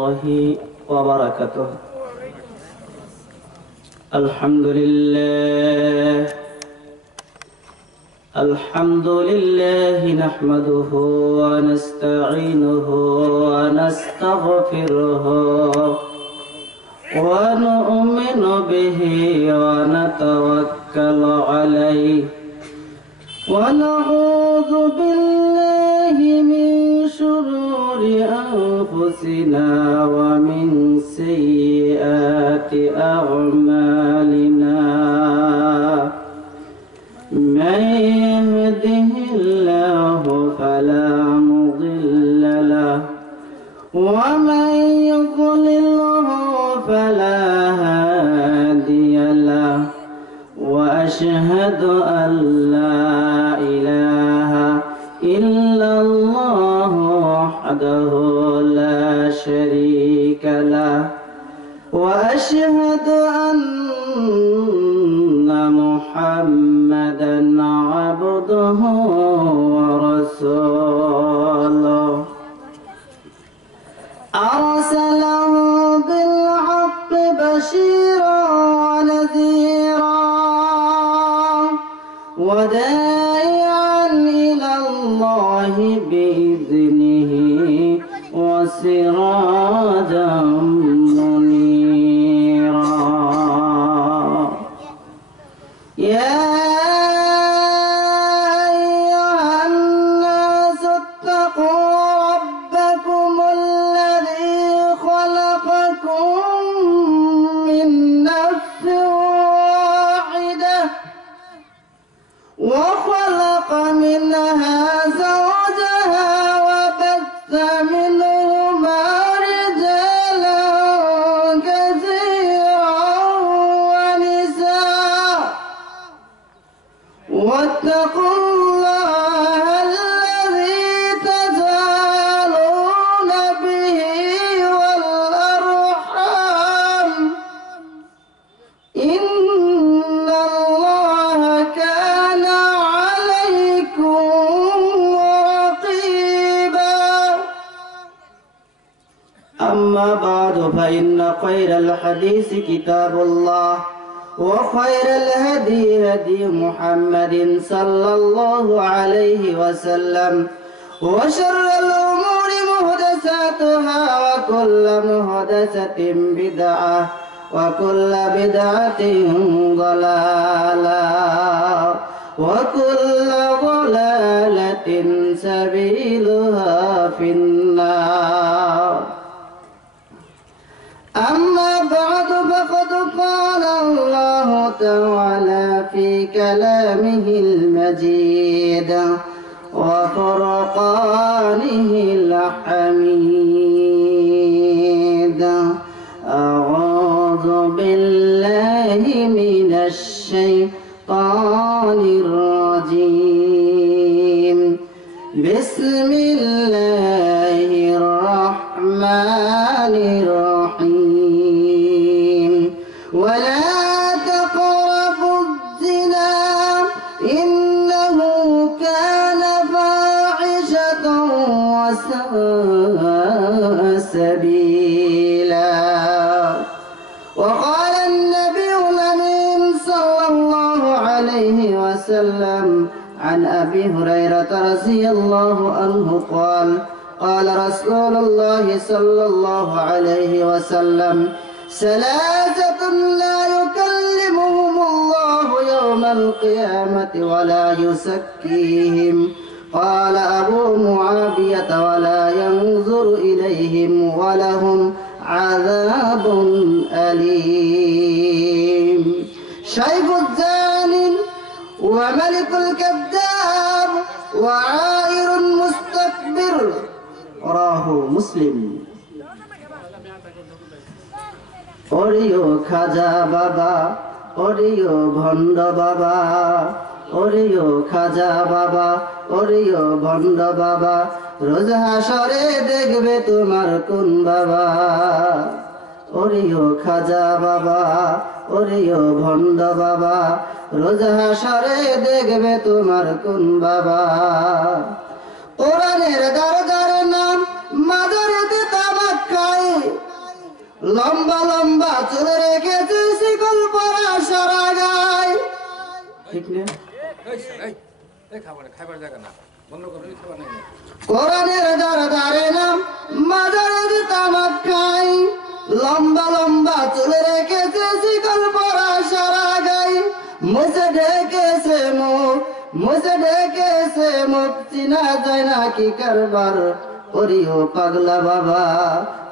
الله وبركاته. الحمد لله نحمده ونستعينه ونستغفره ونؤمن به ونتوكل عليه ونعوذ بالله من شرور أنفسنا ومن سيئات أعمالنا. من يهده الله فلا مضل له ومن يضلله فلا هادي له وأشهد أن لا إله إلا الله وحده لا شريك له وأشهد أن محمدا عبده ورسوله أرسله بالحق بشيرا ونذيرا وداعيا إلى الله بإذنه وسراجا منيرا. يا أيها الناس اتقوا ربكم الذي خلقكم من نفس واحدة وخلق منها زوجها وبث منهما رجالا كثيرا ونساء واتقوا الله الذي تساءلون به والأرحام إن الله كان عليكم رقيبا. أما بعد فإن خير الحديث كتاب الله وخير الهدي هدي محمد صلى الله عليه وسلم وشر الأمور محدثاتها وكل محدثة بدعة وكل بدعة ضلالة وكل ضلالة سبيلها في النار. أما بعد فقد قال الله تعالى في كلامه المجيد وفرقانه الحميد. أعوذ بالله من الشيطان الرجيم. بسم الله الرحمن الرحيم. ولا تقربوا الزنا إنه كان فاحشة وساء سبيلا. وقال النبي الأمين صلى الله عليه وسلم عن أبي هريرة رضي الله عنه قال قال رسول الله صلى الله عليه وسلم ثلاثة لا يكلمهم الله يوم القيامة ولا يزكيهم. قال أبو معاوية ولا ينظر إليهم ولهم عذاب أليم. شيخ الزاني وملك الكذاب وعائر مستكبر. رواه مسلم. Oreo খাজা বাবা Oreo ভণ্ড বাবা ওরিও খাজা বাবা ওরিও ভণ্ড বাবা রোজ হাসরে দেখবে তোমার কোন বাবা। ওরিও খাজা বাবা ওরিও ভণ্ড বাবা রোজ হাসরে দেখবে তোমার কোন বাবা। কোরআনের দরজার নাম মাদারেতে তামাক খায় লম্বা লম্বা চুল রেখেছে শিকল পরা সারা গায়। ঠিক না? কোরআনের দরদারে নাম মাজারে তামাক খাই। লম্বা লম্বা চুল রেখেছে শিকল পরা সারা গায়। মুছে ঢেকেছে মুখ, মুছে ঢেকেছে মুখ, চিনা যায় না কি কারবার। ওরিও পাগলা বাবা,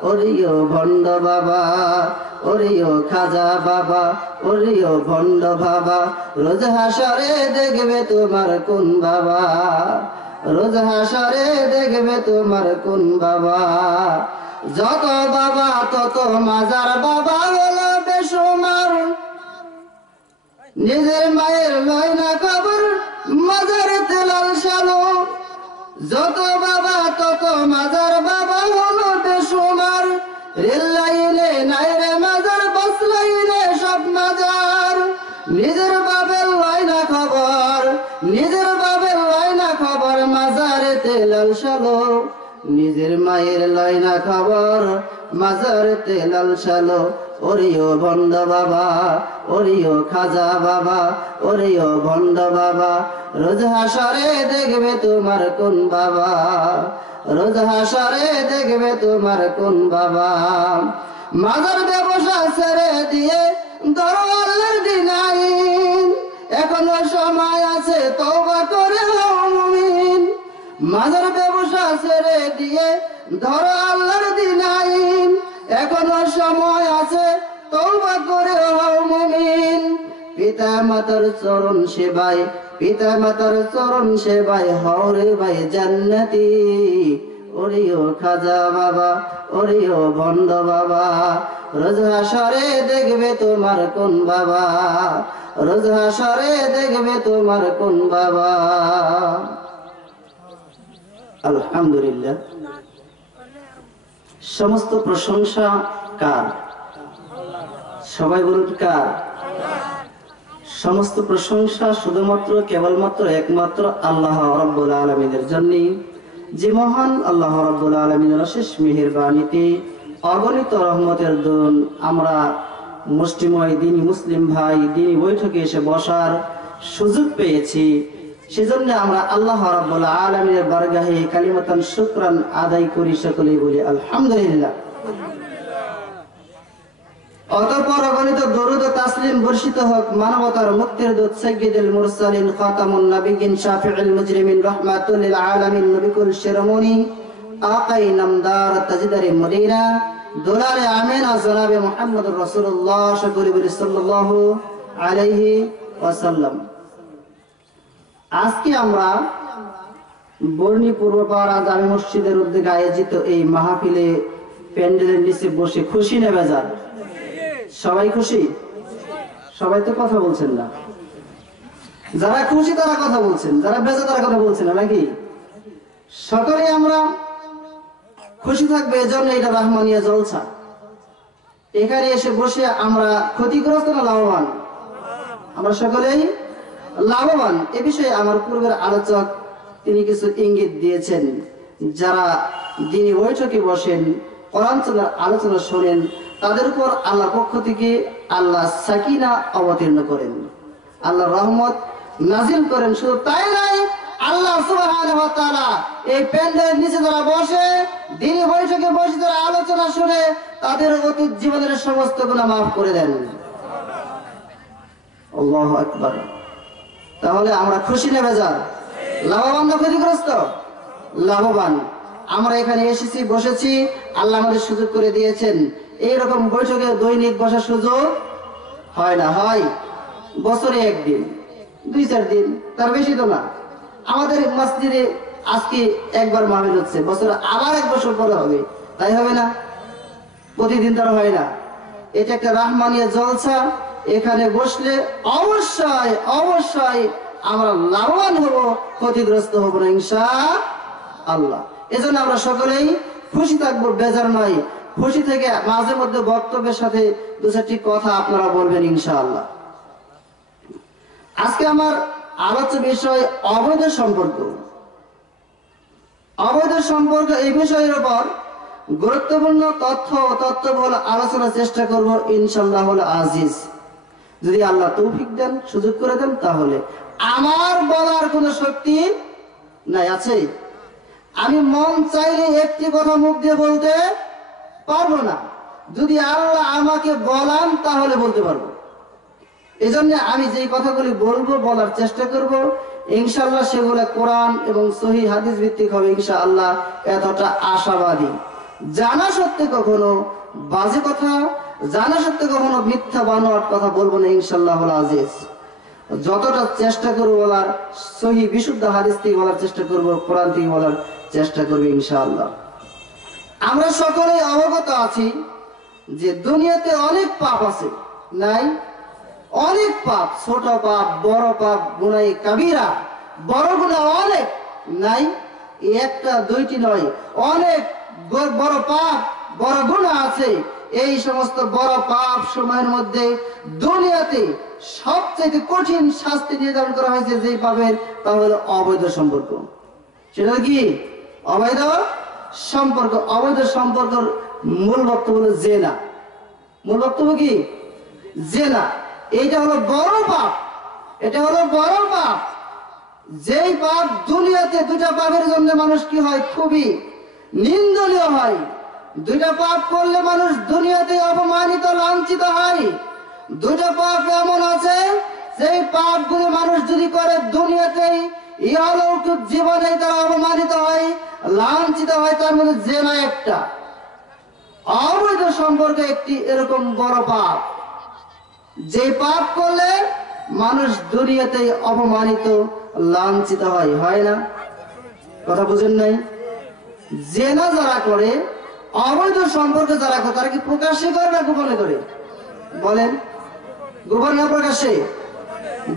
ওরিও ভণ্ড বাবা, ওরিও খাজা বাবা, ওরিও ভণ্ড বাবা। রোজ হাসরে দেখবে তোমার কোন বাবা, রোজ হাসরে দেখবে তোমার কোন বাবা। যত বাবা তত মাজার বাবা হলো বেসুমার। নিজের মায়ের লয় না খবর, মাজার তেলাল সালো। যত বাবা তত মাজার বাবা হলো বেসুমার। রেল লাইনে নাই রে মাজার, বাস লাইনে সব মাজার। নিজের বাবের লয় না খবর, নিজের বাবের লয় না খবর, মাজারে তেলাল সালো। নিজের মায়ের লয় না খবর, মাজারে তেলাল সালো। ওরিও ভণ্ড বাবা, ওরিও খাজা বাবা, ওরিও ভণ্ড বাবা। রোজ হাসরে দেখবে তোমার কোন বাবা, রোজ হাসরে দেখবে তোমার কোন বাবা। মাজার ব্যবসা ছেড়ে দিয়ে ধরো আল্লাহর দিন আইন। এখনো সময় আছে তওবা করে হও মুমিন। মাজার ব্যবসা ছেড়ে দিয়ে ধরো আল্লাহর দিন আইন। এখনো সময় আছে তওবা করে হও মুমিন। পিতা মাতার চরণ সেবায়, পিতা মাতার চরণ সেবায় হও রে ভাই জান্নাতি। ওরিও খাজা বাবা, ওরিও ভণ্ড বাবা। রোজ হাসরে দেখবে তোমার কোন বাবা, রোজ হাসরে দেখবে তোমার কোন বাবা। আলহামদুলিল্লাহ, সমস্ত প্রশংসা কার? সবাই বলুন কার? সমস্ত প্রশংসা শুধুমাত্র কেবলমাত্র একমাত্র আল্লাহ রাব্বুল আলামিনের জন্য, যে মহান আল্লাহ রাব্বুল আলামিনের অশেষ মেহেরবানিতে অগণিত রহমতের দরুন আমরা মুষ্টিময় দিনী মুসলিম ভাই দিনী বৈঠকে এসে বসার সুযোগ পেয়েছি। সেজন্য আমরা আল্লাহ রাব্বুল আলামিনের বারগাহে কালিমাতান শুকরান আদায় করি, সকলেই বলি আলহামদুলিল্লাহ। অতঃপর অগণিত দরুদ ও তাসলিম বর্ষিত হোক মানবতার মুক্তির দূত সাইয়্যিদুল মুরসালিন খাতামুন নবিয়্যিন শাফিউল মুজরিমিন রাহমাতুল লিল আলামিন নবিকুল শিরোমণি আকাই নামদার তাজদারি মদিনা দুলারে আমিনা জনাবে মুহাম্মদুর রাসূলুল্লাহ সাল্লাল্লাহু আলাইহি ওয়াসাল্লাম। আজকে আমরা বর্ণী পূর্বপাড়া জামে মসজিদের উদ্যোগে আয়োজিত এই মাহফিলে প্যান্ডেলের নিচে বসে খুশি না বেজার? সবাই খুশি? সবাই তো কথা বলছেন না। যারা খুশি তারা কথা বলছেন, যারা বেজার তারা কথা বলছেন না, নাকি? সকলে আমরা খুশি থাকবে, এজন্য এটা রহমানিয়া জলসা। এখানে এসে বসে আমরা ক্ষতিগ্রস্ত না লাভবান? আমরা সকলেই লাভবান। এ বিষয়ে আমার পূর্বের আলোচক তিনি কিছু ইঙ্গিত দিয়েছেন। যারা দিনী বৈঠকে বসেন, কোরআন সুন্নাহর আলোচনা শোনেন, তাদের উপর আল্লাহর পক্ষ থেকে আল্লাহ সাকিনা অবতীর্ণ করেন, আল্লাহ রহমত নাজিল করেন। শুধু তাই নয়, আল্লাহ সুবহানাহু ওয়া তাআলা এই প্যান্ডেলের নিচে যারা বসে দিনী বৈঠকে বসে যারা আলোচনা শুনে, তাদের অতীত জীবনের সমস্ত গুনাহ মাফ করে দেন। আল্লাহু আকবার। তাহলে আমরা খুশি না বেজার? লাভবান না ক্ষতিগ্রস্ত? লাভবান। আমরা এখানে এসেছি, বসেছি, আল্লাহ আমাদের সুযোগ করে দিয়েছেন। এইরকম বৈঠকে দৈনিক বসার সুযোগ হয় না, হয় বছরে একদিন, 2-4 দিন, তার বেশি তো না। আমাদের মসজিদে আজকে একবার মাহফিল হচ্ছে, বছরে আবার 1 বছর পরে হবে, তাই হবে না? প্রতিদিন তার হয় না। এটা একটা রহমানিয়া জলসা। এখানে বসলে অবশ্যই অবশ্যই আমরা লাভবান হব, ক্ষতিগ্রস্ত হব না ইনশাআল্লাহ। এজন্য আমরা সকলেই খুশি থাকবো, বেজার নয়। খুশি থেকে মাঝে মধ্যে বক্তব্যের সাথে 2-4টি কথা আপনারা বলবেন ইনশাআল্লাহ। আজকে আমার আলোচ্য বিষয় অবৈধ সম্পর্ক। অবৈধ সম্পর্ক এই বিষয়ের উপর গুরুত্বপূর্ণ তথ্যবহুল আলোচনার চেষ্টা করব ইনশাআল্লাহ আজিজ। যদি আল্লাহ তৌফিক দেন, সুযোগ করে দেন, তাহলে আমার বলার কোনো শক্তি নাই, আছে? আমি মন চাইলে একটি কথা মুখ দিয়ে বলতে পারবো না, যদি আল্লাহ আমাকে বলান তাহলে বলতে পারবো। এজন্য আমি যেই কথাগুলি বলবো, বলার চেষ্টা করব, ইনশাআল্লাহ সেগুলো কোরআন এবং সহিহ হাদিস ভিত্তিক হবে ইনশাআল্লাহ, এতটা আশাবাদী। জানা সত্ত্বে কখনো বাজে কথা, জানা সত্ত্বে কখনো মিথ্যা বানোয়াট কথা বলবো না ইনশাআল্লাহ আজিজ। যতটা চেষ্টা করবো বলার, সহিহ বিশুদ্ধ হাদিস থেকে বলার চেষ্টা করব, কোরআন থেকে বলার চেষ্টা করবো ইনশাআল্লাহ। আমরা সকলেই অবগত আছি যে দুনিয়াতে অনেক পাপ আছে, নাই? অনেক পাপ, ছোট পাপ, বড় পাপ, গুনাহ কাবীরা, বড় গুনাহ অনেক, নাই? একটা দুইটি নয়, অনেক বড় পাপ, বড় গুনাহ আছে। এই সমস্ত বড় পাপ সময়ের মধ্যে দুনিয়াতে সবচেয়ে কঠিন শাস্তি নির্ধারণ করা হয়েছে যে পাপের, তা হলো অবৈধ সম্পর্ক। সেটা কি? অবৈধ সম্পর্ক। অবৈধ সম্পর্কের মূল বক্তব্য হলো জেনা। মূল বক্তব্য কি? জেনা। এইটা হলো বড় পাপ, এটা হলো বড় পাপ। যেই পাপ দুনিয়াতে, দুটা পাপের জন্য মানুষ কি হয়? খুবই নিন্দনীয় হয়। দুইটা পাপ করলে মানুষ দুনিয়াতে অপমানিত, লাঞ্ছিত হয়। দুইটা পাপ এমন আছে, সেই পাপগুলো মানুষ যদি করে দুনিয়াতেই, ইহলৌকিক জীবনে তারা অপমানিত হয়, লাঞ্ছিত হয়। তার মধ্যে জেনা একটা, অবৈধ সম্পর্ক একটি এরকম বড় পাপ, যে পাপ করলে মানুষ দুনিয়াতেই অপমানিত, লাঞ্ছিত হয়। হয় না? কথা বুঝেন নাই? জেনা যারা করে, অবৈধ সম্পর্ক যারা করে, তারা কি প্রকাশ্যে করে না গোপনে করে? বলেন, গোপনে না প্রকাশ্যে?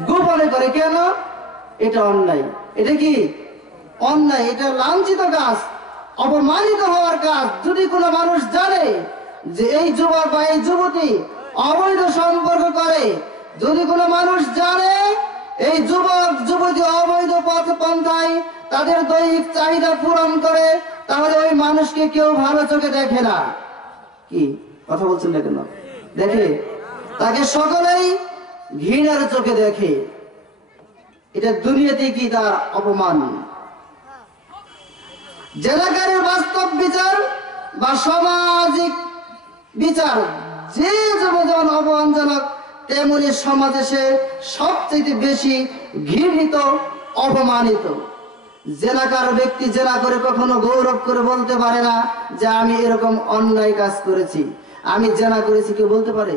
গোপনে করে। কেন? এটা অন্যায়। এটা কি? অন্যায়। এটা লাঞ্ছিত কাজ, অপমানিত হওয়ার কাজ। যদি কোনো মানুষ জানে যে এই যুবক বা এই যুবতী অবৈধ সম্পর্ক করে, যদি কোনো মানুষ জানে এই যুবক যুবতী অবৈধ পথ পন্থায় তাদের দৈহিক চাহিদা পূরণ করে, তাহলে ওই মানুষকে কেউ ভালো চোখে দেখে না। কি কথা বলছেন না কেন? দেখে, তাকে সকলেই ঘৃণার চোখে দেখে। এটা দুনিয়াতে কি তার অপমান। জেনাকারীর বাস্তব বিচার বা সামাজিক বিচার যে যেমন অপমানজনক, তেমনি সমাজে সে সবচেয়ে বেশি ঘৃণিত, অপমানিত। জেনাকার ব্যক্তি জেনা করে কখনো গৌরব করে বলতে পারে না যে আমি এরকম অন্যায় কাজ করেছি, আমি জেনা করেছি। কেউ বলতে পারে?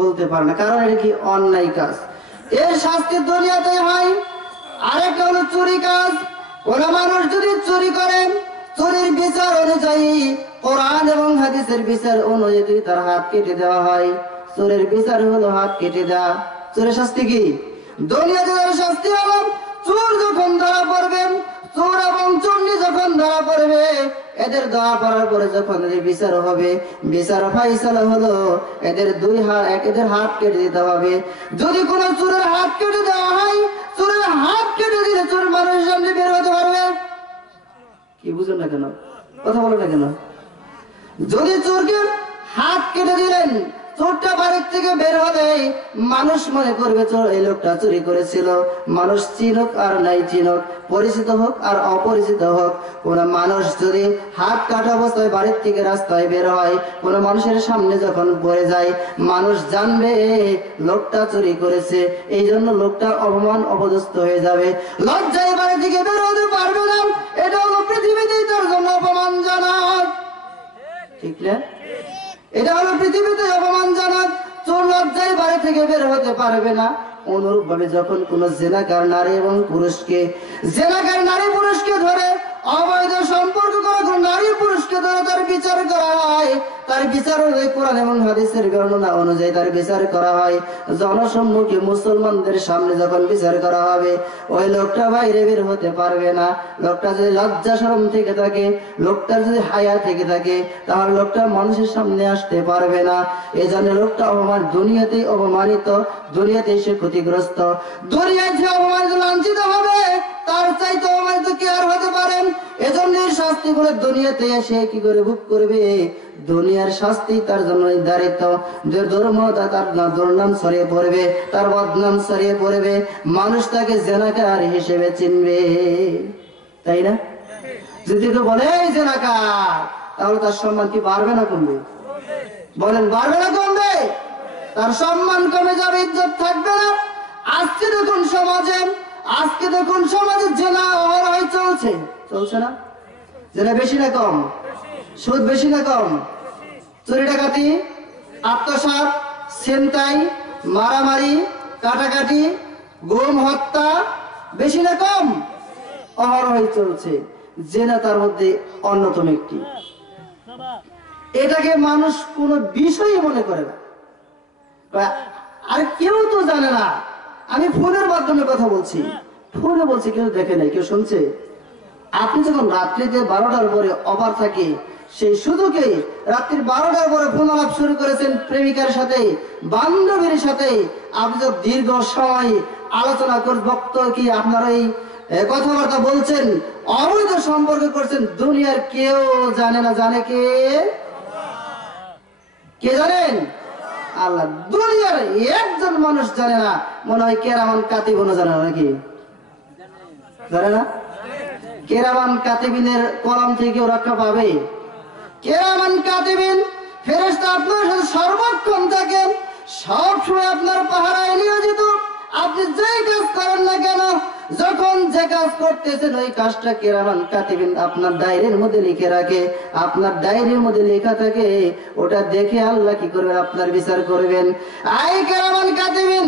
বলতে পারে না, কারণ এটা কি? অন্যায় কাজ। এর শাস্তি দুনিয়াতে হয়। আরেকটা হলো চুরি কাজ। কোন মানুষ যদি চুরি করেন, চুরির বিচার অনুযায়ী, কোরআন এবং হাদিসের বিচার অনুযায়ী তার হাত কেটে দেওয়া হয়। চোরের বিচার হলো হাত কেটে দেওয়া। চোরের শাস্তি কি? দুনিয়াতে তার শাস্তি হলো, চোর যখন ধরা পড়বেন, চোর এবং চুন্নি যখন ধরা পড়বে, এদের ধরা পড়ার পরে যখন বিচার হবে, বিচার ফাইসালা হলো এদের এদের হাত কেটে দিতে হবে। যদি কোনো চোরের হাত কেটে দেওয়া হয়, চোরের হাত কেটে দিলে চোর মানুষের সামনে বের হতে পারবে? কি বুঝেন না কেন? কথা বলো না কেন? যদি চোরকে হাত কেটে দিলেন, চোরটা বাড়ির থেকে বের হলে মানুষ মনে করবে চোর, এই লোকটা চুরি করেছিল। মানুষ চিনুক আর নাই চিনুক, পরিচিত হোক আর অপরিচিত হোক, কোন মানুষ যদি হাত কাটা অবস্থায় বাড়ির থেকে রাস্তায় বের হয়, কোন মানুষের সামনে যখন পড়ে যায়, মানুষ জানবে লোকটা চুরি করেছে। এই জন্য লোকটা অপমান, অপদস্থ হয়ে যাবে, লজ্জায় বাড়ি থেকে বের হতে পারবে না। এটা হলো পৃথিবীতেই তার জন্য অপমানজনক। ঠিক না? এটা হলো পৃথিবীতে অপমানজনক। চোর লজ্জায় বাড়ি থেকে বের হতে পারবে না। অনুরূপ ভাবে যখন কোন জেনাকার নারী এবং পুরুষকে, জেনাকার নারী পুরুষকে ধরে, অবৈধ সম্পর্ক করা কোন নারী পুরুষকে ধরে তার বিচার করা হয়, তার বিচার অনুযায়ী কোরআন এবং হাদিসের বর্ণনা অনুযায়ী তার বিচার করা হয়। জনসম্মুখে মুসলমানদের সামনে যখন বিচার করা হবে, ওই লোকটা বাইরে বের হতে পারবে না। লোকটা যদি লজ্জা শরম থেকে থাকে, লোকটার যদি হায়া থেকে থাকে, তাহলে লোকটা মানুষের সামনে আসতে পারবে না। এই জন্য লোকটা দুনিয়াতেই অপমানিত, দুনিয়াতেই সে ক্ষতিগ্রস্ত। দুনিয়ায় যে অপমানিত, লাঞ্ছিত হবে, তার চাইতে অপমানিত কে আর হতে পারেন? এজন্য শাস্তিগুলো দুনিয়াতে এসে কি করে ভোগ করবে? দুনিয়ার শাস্তি তার জন্য নির্ধারিত। যে ধর্মটা তার দুর্নাম ছড়িয়ে পড়বে, তার বদনাম ছড়িয়ে পড়বে, মানুষ তাকে জেনাকার হিসেবে চিনবে, তাই না? যদি কেউ বলে এই জেনাকার, তাহলে তার সম্মান কি বাড়বে না কমবে? বলেন, বাড়বে না কমবে? তার সম্মান কমে যাবে, ইজ্জত থাকবে না। আজকে দেখুন সমাজে জেনা অহরহ চলছে না? জেনা বেশি না কম? সুদ বেশি না কম? চুরি ডাকাতি, আত্মসাৎ, ছিনতাই, মারামারি, কাটাকাটি, গুম হত্যা বেশি না কম? অহরহ চলছে। জেনা তার মধ্যে অন্যতম একটি। এটাকে মানুষ কোনো বিষয়ই মনে করে না, আর কেউ তো জানে না। আমি ফোনের মাধ্যমে কথা বলছি, ফোনে বলছি, কেউ দেখে নাই, কেউ শুনছে? আপনি যখন রাত্রিতে 12টার পরে অফার থাকে, সেই সুযোগে রাত্রির 12টার পরে ফোন আলাপ শুরু করেছেন প্রেমিকার সাথে, বান্ধবীর সাথে, আপনি তো দীর্ঘ সময় আলোচনা করে বক্ত কি আপনার এই কথাবার্তা বলছেন, অবৈধ সম্পর্ক করছেন, দুনিয়ার কেউ জানে না। জানে কে? কে জানেন? আল্লাহ। দুনিয়ার একজন মানুষ জানে না, মনে হয় কেরামান কাতিবুনও জানে না, নাকি জানে না? কেরামান কাতিবিনের কলম থেকে রক্ষা পাবে? কেরামান কাতিবিন ফেরেশতা আপনার সাথে সর্বক্ষণ থাকেন, সবসময় আপনার পাহারায় নিয়োজিত। আপনি যেই কাজ করেন না কেন, যখন যে কাজ করতেছেন, ওই কাজটা কেরামান কাতিবিন আপনার ডায়েরির মধ্যে লিখে রাখে। আপনার ডায়েরির মধ্যে লেখা থাকে, ওটা দেখে আল্লাহ কি করবেন? আপনার বিচার করবেন। আই কেরামান কাতিবিন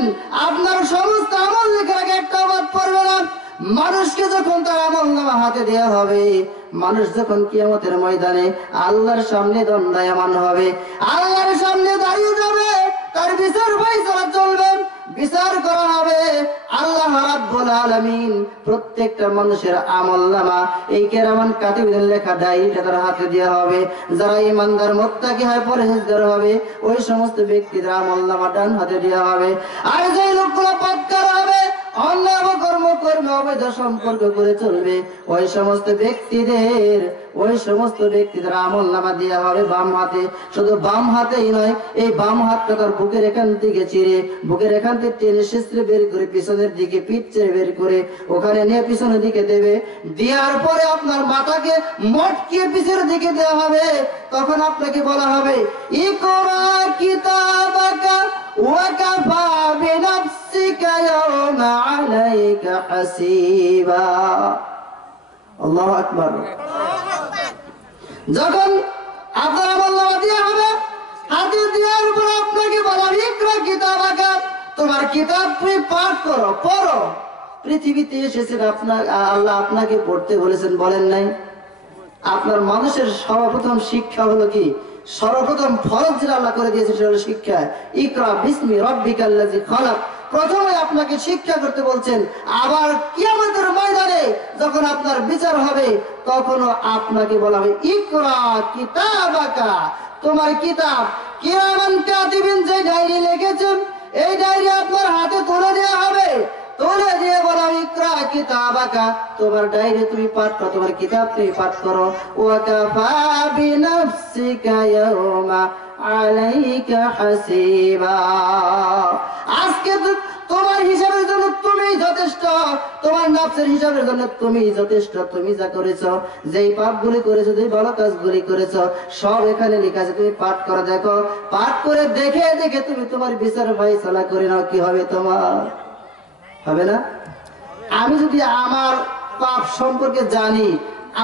আপনার সমস্ত আমল লিখে রাখে, একটা বাদ পড়বে না। মানুষকে যখন তার আমলনামা হাতে দেয়া হবে, মানুষ যখন কিয়ামতের ময়দানে আল্লাহর সামনে দণ্ডায়মান হবে, আল্লাহর সামনে দাঁড়িয়ে যাবে, তার বিচার ফয়সালা চলবে, বিচার করা হবে। আল্লাহ রাব্বুল আলামিন প্রত্যেকটা মানুষের আমলনামা এই কেরামান কাতিবিনের লেখা ডায়েরিটা তার হাতে দেওয়া হবে। যারা ঈমানদার মুত্তাকি হয়, পরহেজগার হবে, ওই সমস্ত ব্যক্তিদের আমলনামা ডান হাতে দেওয়া হবে। আর যে লোকগুলো পাক্কার হবে, অন্যায় কর্ম করবে, অবৈধ সম্পর্ক করে চলবে, ওই সমস্ত ব্যক্তিদের আমলনামা দেওয়া হবে বাম হাতে। শুধু বাম হাতেই নয়, এই বাম হাতটা তার বুকের এখান থেকে চিরে, বুকের এখান থেকে টেনে শিশ্রে বের করে পিছনের দিকে পিঠ চেড়ে বের করে ওখানে নিয়ে পিছনের দিকে দেবে। দেওয়ার পরে আপনার মাথাকে মটকিয়ে পিছের দিকে দেওয়া হবে। তখন আপনাকে বলা হবে, ইকরা কিতাবাকা ওয়াকাফা বিনাফসিকা ইয়াওমা আলাইকা হাসিবা। আল্লাহু আকবার। যখন আপনার আমলনামা দেওয়া হবে, হাতে দেওয়ার পর আপনাকে বলা হবে, ইকরা কিতাবাকা, তোমার কিতাব তুমি পাঠ করো, পড়ো। পৃথিবীতে এসেছেন আল্লাহ আপনাকে পড়তে বলেছেন, বলেন নাই? আপনার মানুষের সর্বপ্রথম শিক্ষা হলো কি? সর্বপ্রথম ফরজ যেটা আল্লাহ করে দিয়েছে সেটা হলো শিক্ষা। ইকরা বিসমি রাব্বিকাল্লাযী খালাক, প্রথমে আপনাকে শিক্ষা করতে বলছেন। আবার কিয়ামতের ময়দানে যখন আপনার বিচার হবে, তখনও আপনাকে বলা হবে, ইকরা কিতাবাকা, তোমার কিতাব কিরামান কাতিবিন যে ডায়েরি লিখেছেন, এই ডায়েরি আপনার হাতে তুলে দেওয়া হবে। তুলে দিয়ে বলা, ইকরা কিতাবাকা, তোমার ডায়েরি তুমি পাঠ করো, তোমার কিতাব তুমি পাঠ করো। ওয়াকাফা বিনাফসিকা ইয়াওমা আলাইকা হাসিবা, আজকে তোমার হিসাবের জন্য তুমি যথেষ্ট, তোমার নফসের হিসাবের জন্য তুমি যথেষ্ট। তুমি যা করেছো, যেই পাপগুলি করেছো, যেই ভালো কাজগুলি করেছো, সব এখানে লেখা আছে। তুমি পাঠ করে দেখো, পাঠ করে দেখে দেখে তুমি তোমার বিচার ফয়সালা করে নাও। কি হবে তোমার? হবে না? আমি যদি আমার পাপ সম্পর্কে জানি,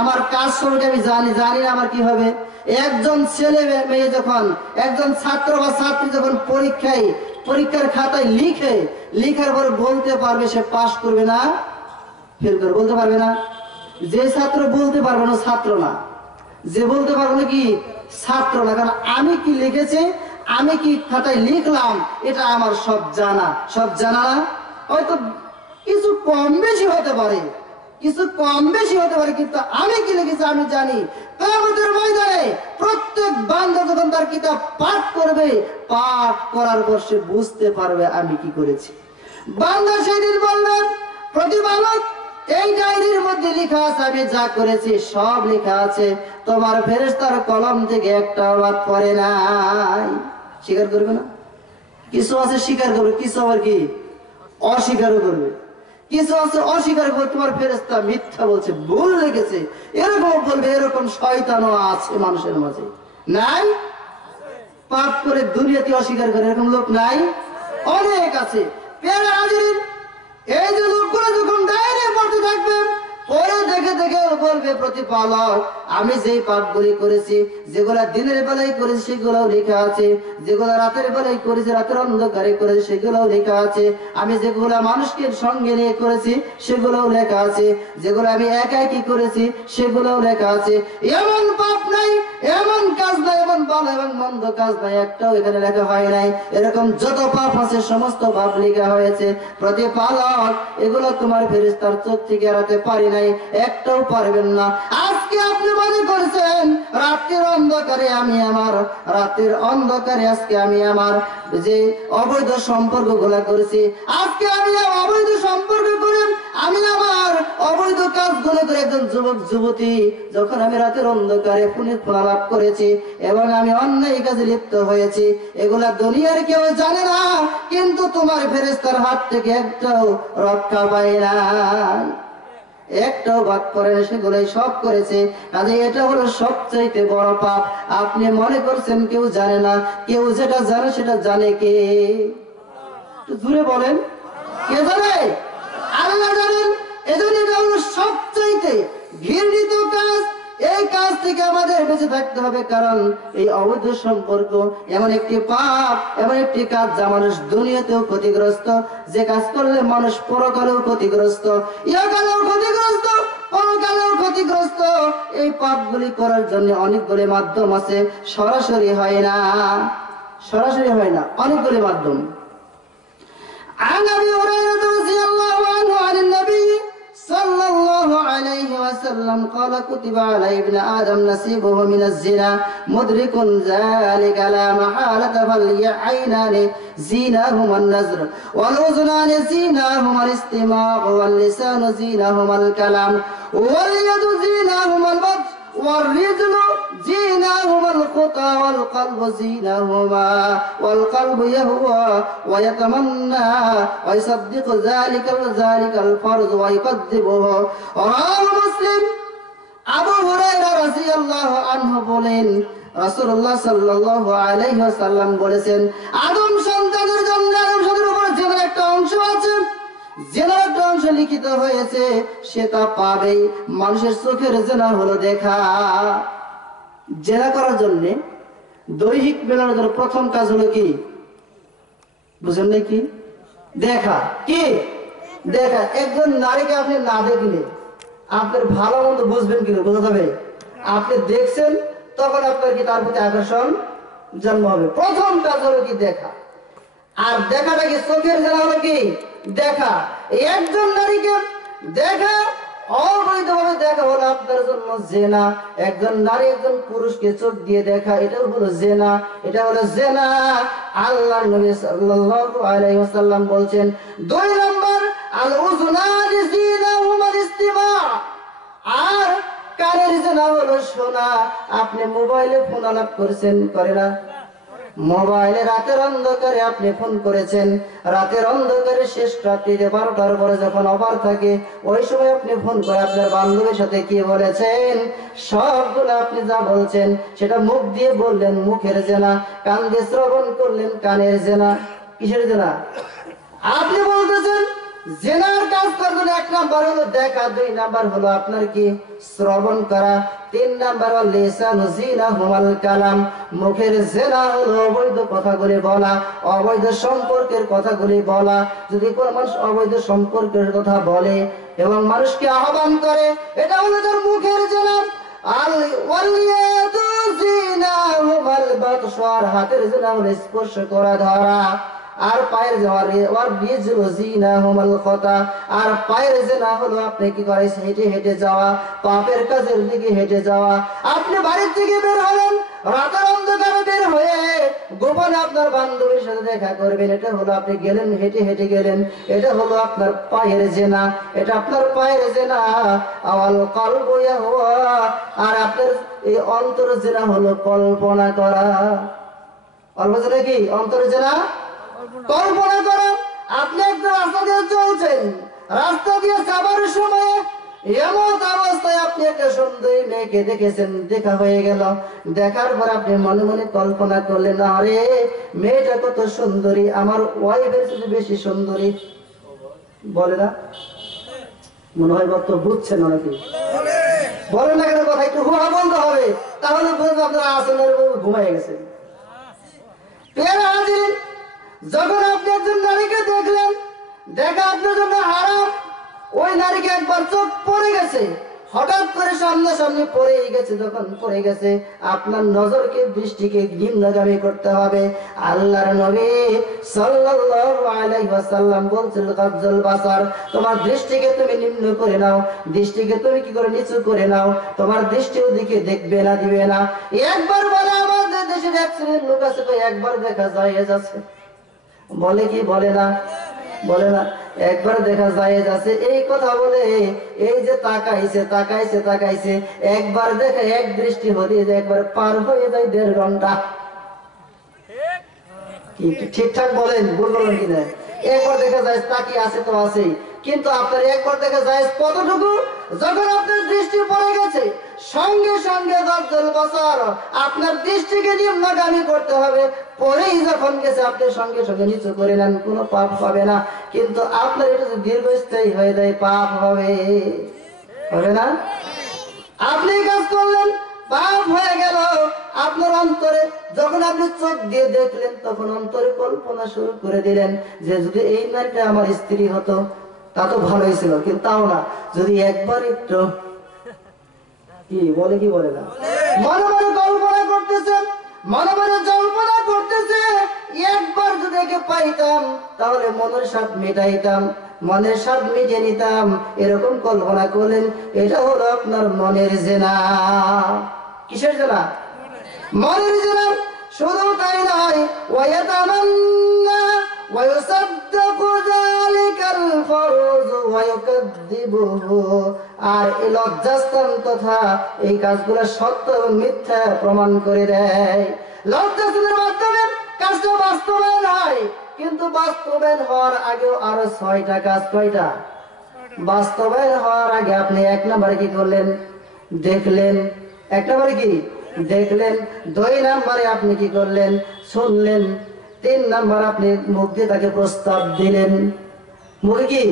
আমার কাজ সম্পর্কে আমি জানি না, আমার কি হবে? একজন ছেলে মেয়ে যখন, একজন ছাত্র বা ছাত্রী যখন পরীক্ষার খাতায় লিখার পরে বলতে পারবে সে পাস করবে না ফেল করবে, বলতে পারবে না। যে ছাত্র বলতে পারবে না, ছাত্র না। যে বলতে পারবে না, কি ছাত্র না। কারণ আমি কি লিখেছি, আমি কি খাতায় লিখলাম, এটা আমার সব জানা না। হয়তো কিছু কম বেশি হতে পারে, কিন্তু আমি কি লিখেছি আমি জানি। কিয়ামতের ময়দানে প্রত্যেক বান্দা যখন তার কিতাব পাঠ করবে, পাঠ করার পর সে বুঝতে পারবে আমি কি করেছি। বান্দা সেদিন বলবেন, প্রতিপালক এই ডায়েরির মধ্যে লেখা আছে, আমি যা করেছি সব লেখা আছে, তোমার ফেরেশতার কলম থেকে একটা বাদ পড়ে নাই। স্বীকার করবে না? কিছু আছে স্বীকার করবে, কিছু আবার কি অস্বীকার করবে, কিছু আছে অস্বীকার করবে। তোমার ফেরেশতা মিথ্যা বলছে, ভুল লিখেছে, এরকম বলবে। এরকম শয়তানও আছে মানুষের মাঝে, নাই? পাপ করে দুনিয়াতে অস্বীকার করে এরকম লোক নাই? অনেক আছে। প্যারা হাজির, এই যে লোকগুলো যখন ডায়েরি পড়তে থাকবে, পরে দেখে দেখে বলবে, প্রতিপালক আমি যেই পাপগুলি করেছি, যেগুলা দিনের বেলায় করেছি সেগুলোও লেখা আছে, যেগুলা রাতের বেলায় করেছি, রাতের অন্ধকারে করেছি সেগুলোও লেখা আছে, আমি যেগুলা মানুষকে সঙ্গে নিয়ে করেছি সেগুলোও লেখা আছে, যেগুলো আমি একাই কি করেছি সেগুলোও লেখা আছে। এমন পাপ নাই, এমন কাজ নাই, এমন ভালো এবং মন্দ কাজ নাই, একটাও এখানে লেখা হয় নাই। এরকম যত পাপ আছে সমস্ত পাপ লেখা হয়েছে। প্রতিপালক এগুলো তোমার ফেরেশতার চোখ থেকে এড়াতে পারি নাই, একটাও পারবেন না। আজকে আপনি মনে করছেন রাতের অন্ধকারে আমি আমার, রাতের অন্ধকারে আজকে আমি আমার যে অবৈধ সম্পর্ক গুলা করেছি, আজকে আমি অবৈধ সম্পর্ক করে আমি আমার অবৈধ কাজগুলো করে একজন যুবক যুবতী যখন আমি রাতের অন্ধকারে ফোনে ফোনালাপ করেছি এবং আমি অন্যায় কাজে লিপ্ত হয়েছি, এগুলা দুনিয়ার কেউ জানে না, কিন্তু তোমার ফেরেশতার হাত থেকে একটাও রক্ষা পায় না, একটাও বাদ পড়ে না, সেগুলোই সব করেছে। কাজে এটা হলো সবচাইতে বড় পাপ। আপনি মনে করছেন কেউ জানে না, কেউ যেটা জানে সেটা জানে কে? জুড়ে বলেন, কে জানে? আল্লাহ জানেন। এজন্য এটা হলো সবচাইতে ঘৃণিত কাজ। এই কাজ থেকে আমাদের বেঁচে থাকতে হবে, কারণ এই অবৈধ সম্পর্ক এমন একটি পাপ, এমন একটি কাজ যা মানুষ দুনিয়াতেও ক্ষতিগ্রস্ত, যে কাজ করলে মানুষ পরকালেও ক্ষতিগ্রস্ত, ইহকালেও ক্ষতিগ্রস্ত, পরকালেও ক্ষতিগ্রস্ত। এই পাপগুলি করার জন্য অনেকগুলি মাধ্যম আছে, সরাসরি হয় না, সরাসরি হয় না, অনেকগুলি মাধ্যম। عن ابي هريره رضي الله عنه عن النبي صلى الله عليه وسلم قال كتب على ابن آدم نصيبه من الزنا مدرك ذلك لا محالة فالعينان زيناهما النظر والأذنان زيناهما الاستماع واللسان زيناهما الكلام واليد زيناهما البطش والرجل زيناهما الخطى والقلب زيناهما والقلب يهوى ويتمنى ويصدق ذلك الفرض ويكذبه رواه مسلم। আবু হুরায়রা রাদিয়াল্লাহু আনহু বলেন, রাসূলুল্লাহ সাল্লাল্লাহু আলাইহি ওয়াসাল্লাম বলেছেন, আদম সন্তানের জন্য, আদম সন্তানের উপর জেনার একটা অংশ আছে, জেনার একটা অংশ লিখিত হয়েছে, সে তা পাবেই। মানুষের চোখের জেনা হলো দেখা। জেনা করার জন্য, দৈহিক মেলানোর জন্য প্রথম কাজ হলো কি? বুঝেন নাকি? দেখা। কি দেখা? একজন নারীকে আপনি না দেখলে আপনার ভালো মন্দ বুঝবেন কিনা? বোঝা যাবে। আপনি দেখছেন তখন আপনার কি তার প্রতি আকর্ষণ জন্ম হবে। প্রথম কাজ হলো কি? দেখা। আর দেখাটা কি? চোখের জেনা হলো কি? দেখা। একজন নারীকে দেখা, অবৈধভাবে দেখা হলো আপনার জন্য জেনা। একজন নারী একজন পুরুষকে চোখ দিয়ে দেখা, এটা হলো জেনা, এটা হলো জেনা। আল্লাহর নবী সাল্লাল্লাহু আলাইহি ওয়াসাল্লাম বলছেন, 2 নম্বর আল উযুনানি জিনাহুমাল ইস্তিমা, আর কানের জেনা হলো শোনা। আপনি মোবাইলে ফোন আলাপ করছেন, করে না? মোবাইলে রাতের অন্ধকারে আপনি ফোন করেছেন, রাতের অন্ধকারে শেষ রাত্রিতে 12টার পরে যখন অফার থাকে, ওই সময় আপনি ফোন করে আপনার বান্ধবীর সাথে কি বলেছেন, সবগুলো আপনি যা বলছেন সেটা মুখ দিয়ে বললেন, মুখের জেনা। কান দিয়ে শ্রবণ করলেন, কানের জেনা। কিসের জেনা? আপনি বলতেছেন জেনার কাজ করবেন। 1 নাম্বার হলো দেখা, 2 নাম্বার হলো আপনার কি? শ্রবণ করা, 3 নাম্বার হলো লিসানু জিনাহুমাল কালাম, মুখের জেনা হলো অবৈধ কথাগুলি বলা, অবৈধ সম্পর্কের কথাগুলি বলা। যদি কোনো মানুষ অবৈধ সম্পর্কের কথা বলে এবং মানুষকে আহ্বান করে, এটা হলো তার মুখের জেনা। আল ওয়ালিয়াতু জিনাহুমাল বাতশ, হাতের জেনা হলো স্পর্শ করা, ধরা। আর পায়ের আর পায়ের জেনা হলো আপনি কি করে? হেঁটে হেঁটে যাওয়া, পাপের কাজের দিকে হেঁটে যাওয়া। আপনি বাড়ির থেকে বের হলেন, রাতের অন্ধকারে বের হয়ে গোপনে আপনার বান্ধবীর সাথে দেখা করবেন, এটা হলো আপনি গেলেন হেঁটে হেঁটে গেলেন, এটা হলো আপনার পায়ের জেনা, এটা আপনার পায়ের জেনা। আওয়াল কলবু ইয়াহওয়া, আর আপনার এই অন্তর জেনা হলো কল্পনা করা। অল্প জেনা কি? অন্তর জেনা কল্পনা করা। আপনি একটা রাস্তা দিয়ে চলছেন, রাস্তা দিয়ে যাবার সময় এমন অবস্থায় আপনি একটা সুন্দরী মেয়েকে দেখেছেন, দেখা হয়ে গেল। দেখার পর আপনি মনে মনে কল্পনা করলেন, আরে মেয়েটা কত সুন্দরী, আমার ওয়াইফের চেয়ে বেশি সুন্দরী। বলে না? মনে হয় বক্তব্য বুঝছেন অনেকে, বলে না কেন? কথা একটু হুহা বলতে হবে, তাহলে বুঝবেন আপনারা আসলের ঘুমাই গেছেন। পেয়ারা হাজির, যখন আপনি একজন নারীকে দেখলেন, দেখা আপনার জন্য হারাম। ওই নারীকে একবার চোখ পড়ে গেছে, হঠাৎ করে সামনাসামনি পড়েই গেছে। যখন পড়ে গেছে, আপনার নজরকে দৃষ্টিকে নিম্নগামী করতে হবে। আল্লাহর নবী সাল্লাল্লাহু আলাইহি ওয়াসাল্লাম বলছেন, গাজ্জাল বাসার, তোমার দৃষ্টিকে তুমি নিম্ন করে নাও, দৃষ্টিকে তুমি কি করে নিচু করে নাও, তোমার দৃষ্টি ওদিকে দেখবে না, দিবে না। একবার বলে আমাদের দেশের এক শ্রেণীর লোক আছে, তো একবার দেখা যায় যাচ্ছে, বলে কি বলে না? বলে না, একবার দেখা যায় যাচ্ছে। এই কথা বলে এই যে তাকাইছে তাকাইছে তাকাইছে, একবার দেখে এক দৃষ্টি হয়ে যায়, একবার পার হয়ে যায় 1.5 ঘন্টা। কি ঠিকঠাক বলেন? ভুল বলেন কিনা? একবার দেখা যায় তাকিয়ে আছে তো আছেই, কিন্তু আপনার একবার দেখা যায় কতটুকু? যখন আপনার দৃষ্টি পড়ে গেছে, সঙ্গে সঙ্গে গাজ্জাল বাসার, আপনার দৃষ্টিকে নিম্নগামী করতে হবে। পরেই যখন গেছে আপনি সঙ্গে সঙ্গে নিচু করে নেন, কোনো পাপ হবে না। কিন্তু আপনার এটা যদি দীর্ঘস্থায়ী হয়ে যায়, পাপ হবে, হবে না? আপনি কাজ করলেন, পাপ হয়ে গেল আপনার অন্তরে। যখন আপনি চোখ দিয়ে দেখলেন, তখন অন্তরে কল্পনা শুরু করে দিলেন যে যদি এই নারীটা আমার স্ত্রী হতো তা তো ভালোই ছিল, কিন্তু তাও না, যদি একবার একটু কি বলে কি বলে না, মনে মনে কল্পনা করতেছেন, মনে মনে জল্পনা করতেছে, একবার যদি একে পাইতাম তাহলে মনের স্বাদ মেটাইতাম, মনের স্বাদ মিটিয়ে নিতাম, এরকম কল্পনা করলেন। এটা হলো আপনার মনের জেনা। কিসের জেনা? মনের জেনা। শুধু তাই নয়, ওয়ায়াতামান্না ওয়ায়ুসাদ্দাকু যালিকাল ফারজ ওয়ায়ুকাযযিবুহু, আর এই লজ্জাস্থান তথা এই কাজগুলো সত্য এবং মিথ্যা প্রমাণ করে দেয়। লজ্জাস্থানের মাধ্যমে কাজটা বাস্তবায়ন হয়, কিন্তু বাস্তবায়ন হওয়ার আগেও আরো 6টা কাজ। কয়টা? বাস্তবায়ন হওয়ার আগে আপনি 1 নম্বরে কি করলেন? দেখলেন। 1 নম্বরে কি দেখলেন? 2 নম্বরে আপনি কি করলেন? শুনলেন। 3 নম্বর আপনি মুখ দিয়ে তাকে প্রস্তাব দিলেন। মুখে কি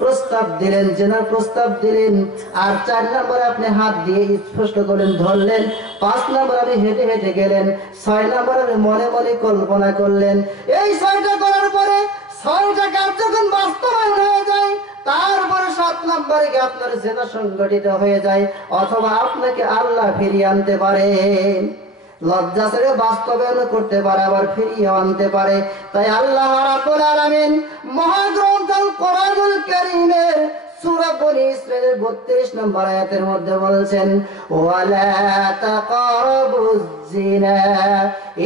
প্রস্তাব দিলেন? জেনার প্রস্তাব দিলেন। আর 4 নম্বরে আপনি হাত দিয়ে স্পষ্ট করলেন, ধরলেন। 5 নম্বর আপনি হেঁটে হেঁটে গেলেন। 6 নম্বর আপনি মনে মনে কল্পনা করলেন। এই 6টা করার পরে 6টা কাজ যখন বাস্তবায়ন হয়ে যায়, তারপরে 7 নম্বরে কি আপনার জেনা সংগঠিত হয়ে যায়, অথবা আপনাকে আল্লাহ ফিরিয়ে আনতে পারে। লজ্জা ছেড়ে বাস্তবায়ন করতে পারে, আবার ফিরিয়ে আনতে পারে। তাই আল্লাহ রাব্বুল আলামিন মহাগ্রন্থ আল কোরআনুল কারীমের সূরা বনী ইসরাঈলের 32 নম্বর আয়াতের মধ্যে বলেছেন, ওয়ালা তাকরাবুজ জিনা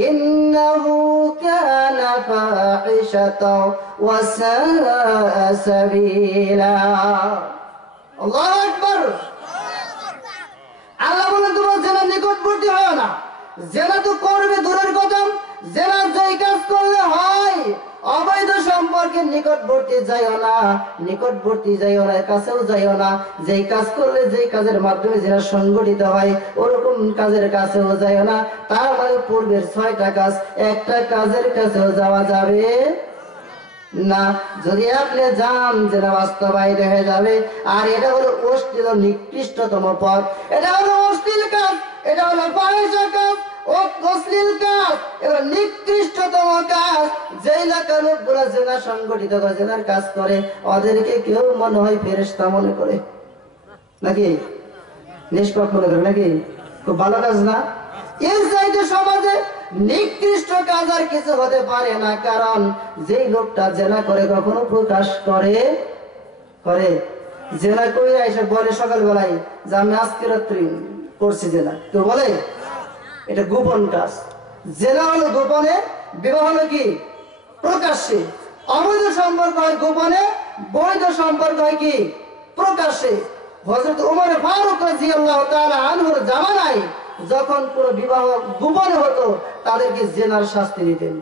ইন্নাহু কানা ফাহিশাতাও ওয়া সাআ সাবিলা। আল্লাহু আকবার। আল্লাহ বলেন, তোমরা জেনার নিকটবর্তী হয় না। জেনা তো করবে দূরের কথা, জেনা যেই কাজ করলে হয়, অবৈধ সম্পর্কের নিকটবর্তী যাইও না, নিকটবর্তী যাইও না, কাছেও যাইও না। যেই কাজ করলে, যেই কাজের মাধ্যমে জেনা সংগঠিত হয়, ওরকম কাজের কাছেও যাইও না। তার মানে পূর্বের 6টা কাজ, একটা কাজের কাছেও যাওয়া যাবে না। যদি আপনি যান, জেনা বাস্তবায়িত হয়ে যাবে। আর এটা হলো অশ্লীল নিকৃষ্টতম পথ, এটা হলো অশ্লীল কাজ, এটা হলো ফাহিশা কাজ, অশ্লীল কাজ, এটা নিকৃষ্টতম কাজ। যে এলাকার লোকগুলা জেনা সংগঠিত করে, জেনার কাজ করে, ওদেরকে কেউ মনে হয় ফেরেশতা মনে করে, নাকি নিষ্পাপ মনে করে, নাকি খুব ভালো কাজ না। এর চাইতে সমাজে নিকৃষ্ট কাজ আর কিছু হতে পারে না। কারণ যেই লোকটা জেনা করে কখনো প্রকাশ করে করে জেনা করে এসে বলে সকালবেলায় যে আমি আজকে রাত্রি করছি জেনা, তো বলে এটা গোপন কাজ। জেনা হলো গোপনে বিবাহ হলো কি প্রকাশ্যে, অবৈধ সম্পর্ক হয় গোপনে, বৈধ সম্পর্ক হয় কি প্রকাশ্যে। হযরত ওমর ফারুক রাদিয়াল্লাহু তাআলা আনহুর জামানায় যখন পুরো বিবাহ গোপনে হতো তাদেরকে জিনার শাস্তি দিতেন।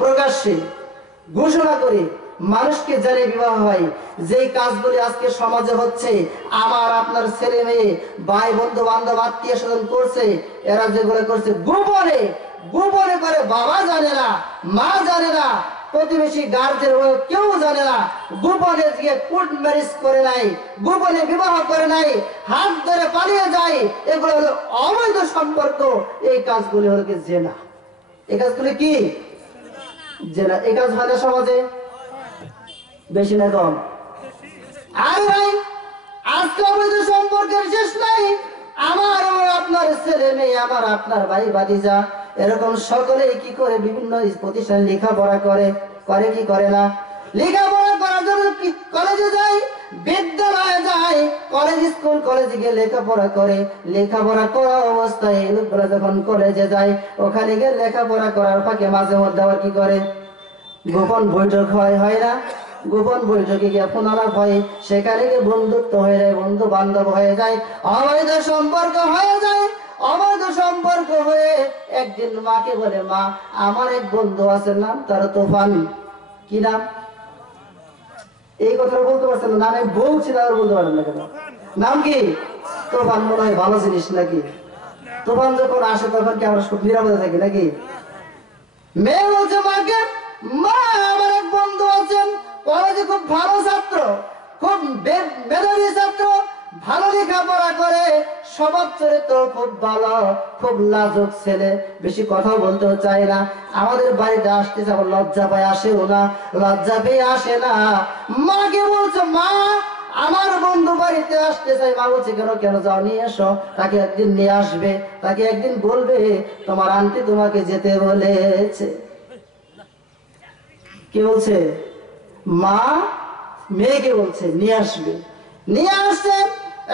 প্রকাশ্যে ঘোষণা করে মানুষকে জানিয়ে বিবাহ হয়। যেই কাজগুলি আজকে সমাজে হচ্ছে, আমার আপনার ছেলে মেয়ে ভাই বন্ধু বান্ধব আত্মীয় স্বজন করছে, এরা যেগুলো করছে গোপনে গোপনে করে, বাবা জানে না, মা জানে না, প্রতিবেশী গার্জেন কেউ জানে না, গোপনে গিয়ে কোর্ট ম্যারেজ করে নাই, গোপনে বিবাহ করে নাই, হাত ধরে পালিয়ে যায়, এগুলো হলো অবৈধ সম্পর্ক। এই কাজগুলি হলো কি জেনা। এই কাজগুলি কি জেনা। এই কাজ হয় না সমাজে, বেশি না কম? আর ভাই আজকে অবৈধ সম্পর্কের শেষ নাই। আমার আপনার ছেলে মেয়ে, আমার আপনার ভাই ভাতিজা, এরকম সকলেই কি করে বিভিন্ন প্রতিষ্ঠানে লেখাপড়া করে, করে কি করে না? লেখাপড়া করার জন্য কলেজে যায়, বিদ্যালয়ে যায়, কলেজ স্কুল কলেজে গিয়ে লেখাপড়া করে। লেখাপড়া করা অবস্থায় এই লোকগুলো যখন কলেজে যায়, ওখানে গিয়ে লেখাপড়া করার ফাঁকে মাঝে মধ্যে আবার কি করে, গোপন বৈঠক হয় না? গোপন বৈঠকে গিয়ে ফোন আলাপ হয়, সেখানে গিয়ে বন্ধুত্ব হয়ে যায়, বন্ধু বান্ধব হয়ে যায়, অবৈধ সম্পর্ক হয়ে যায়। অবৈধ সম্পর্ক হয়ে একদিন মাকে বলে, মা আমার এক বন্ধু আছে, নাম তার তুফান। কি নাম? এই কথা বলতে পারছেন না? নামে বলছি না, বলতে পারেন না কেন? নাম কি? তুফান। মনে হয় ভালো জিনিস নাকি? তুফান যখন আসে তখন কি আমরা খুব নিরাপদে থাকি নাকি? মেয়ে বলছে মাকে, মা আমার এক বন্ধু আছেন, কলেজে খুব ভালো ছাত্র, খুব মেধাবী ছাত্র, ভালো লেখাপড়া করে, স্বভাব চরিত্র খুব ভালো, খুব লাজুক ছেলে, বেশি কথা বলতেও চায় না। আমাদের বাড়িতে আসতে যাব লজ্জা পায়, আসেও না, লজ্জা পেয়ে আসে না। মাকে বলছে, মা আমার বন্ধু বাড়িতে আসতে চাই। মা বলছে, কেন কেন যাও, নিয়ে এসো, তাকে একদিন নিয়ে আসবে, তাকে একদিন বলবে তোমার আন্টি তোমাকে যেতে বলেছে। কি বলছে? মা মেয়েকে বলছে নিয়ে আসবে। নিয়ে আসছে,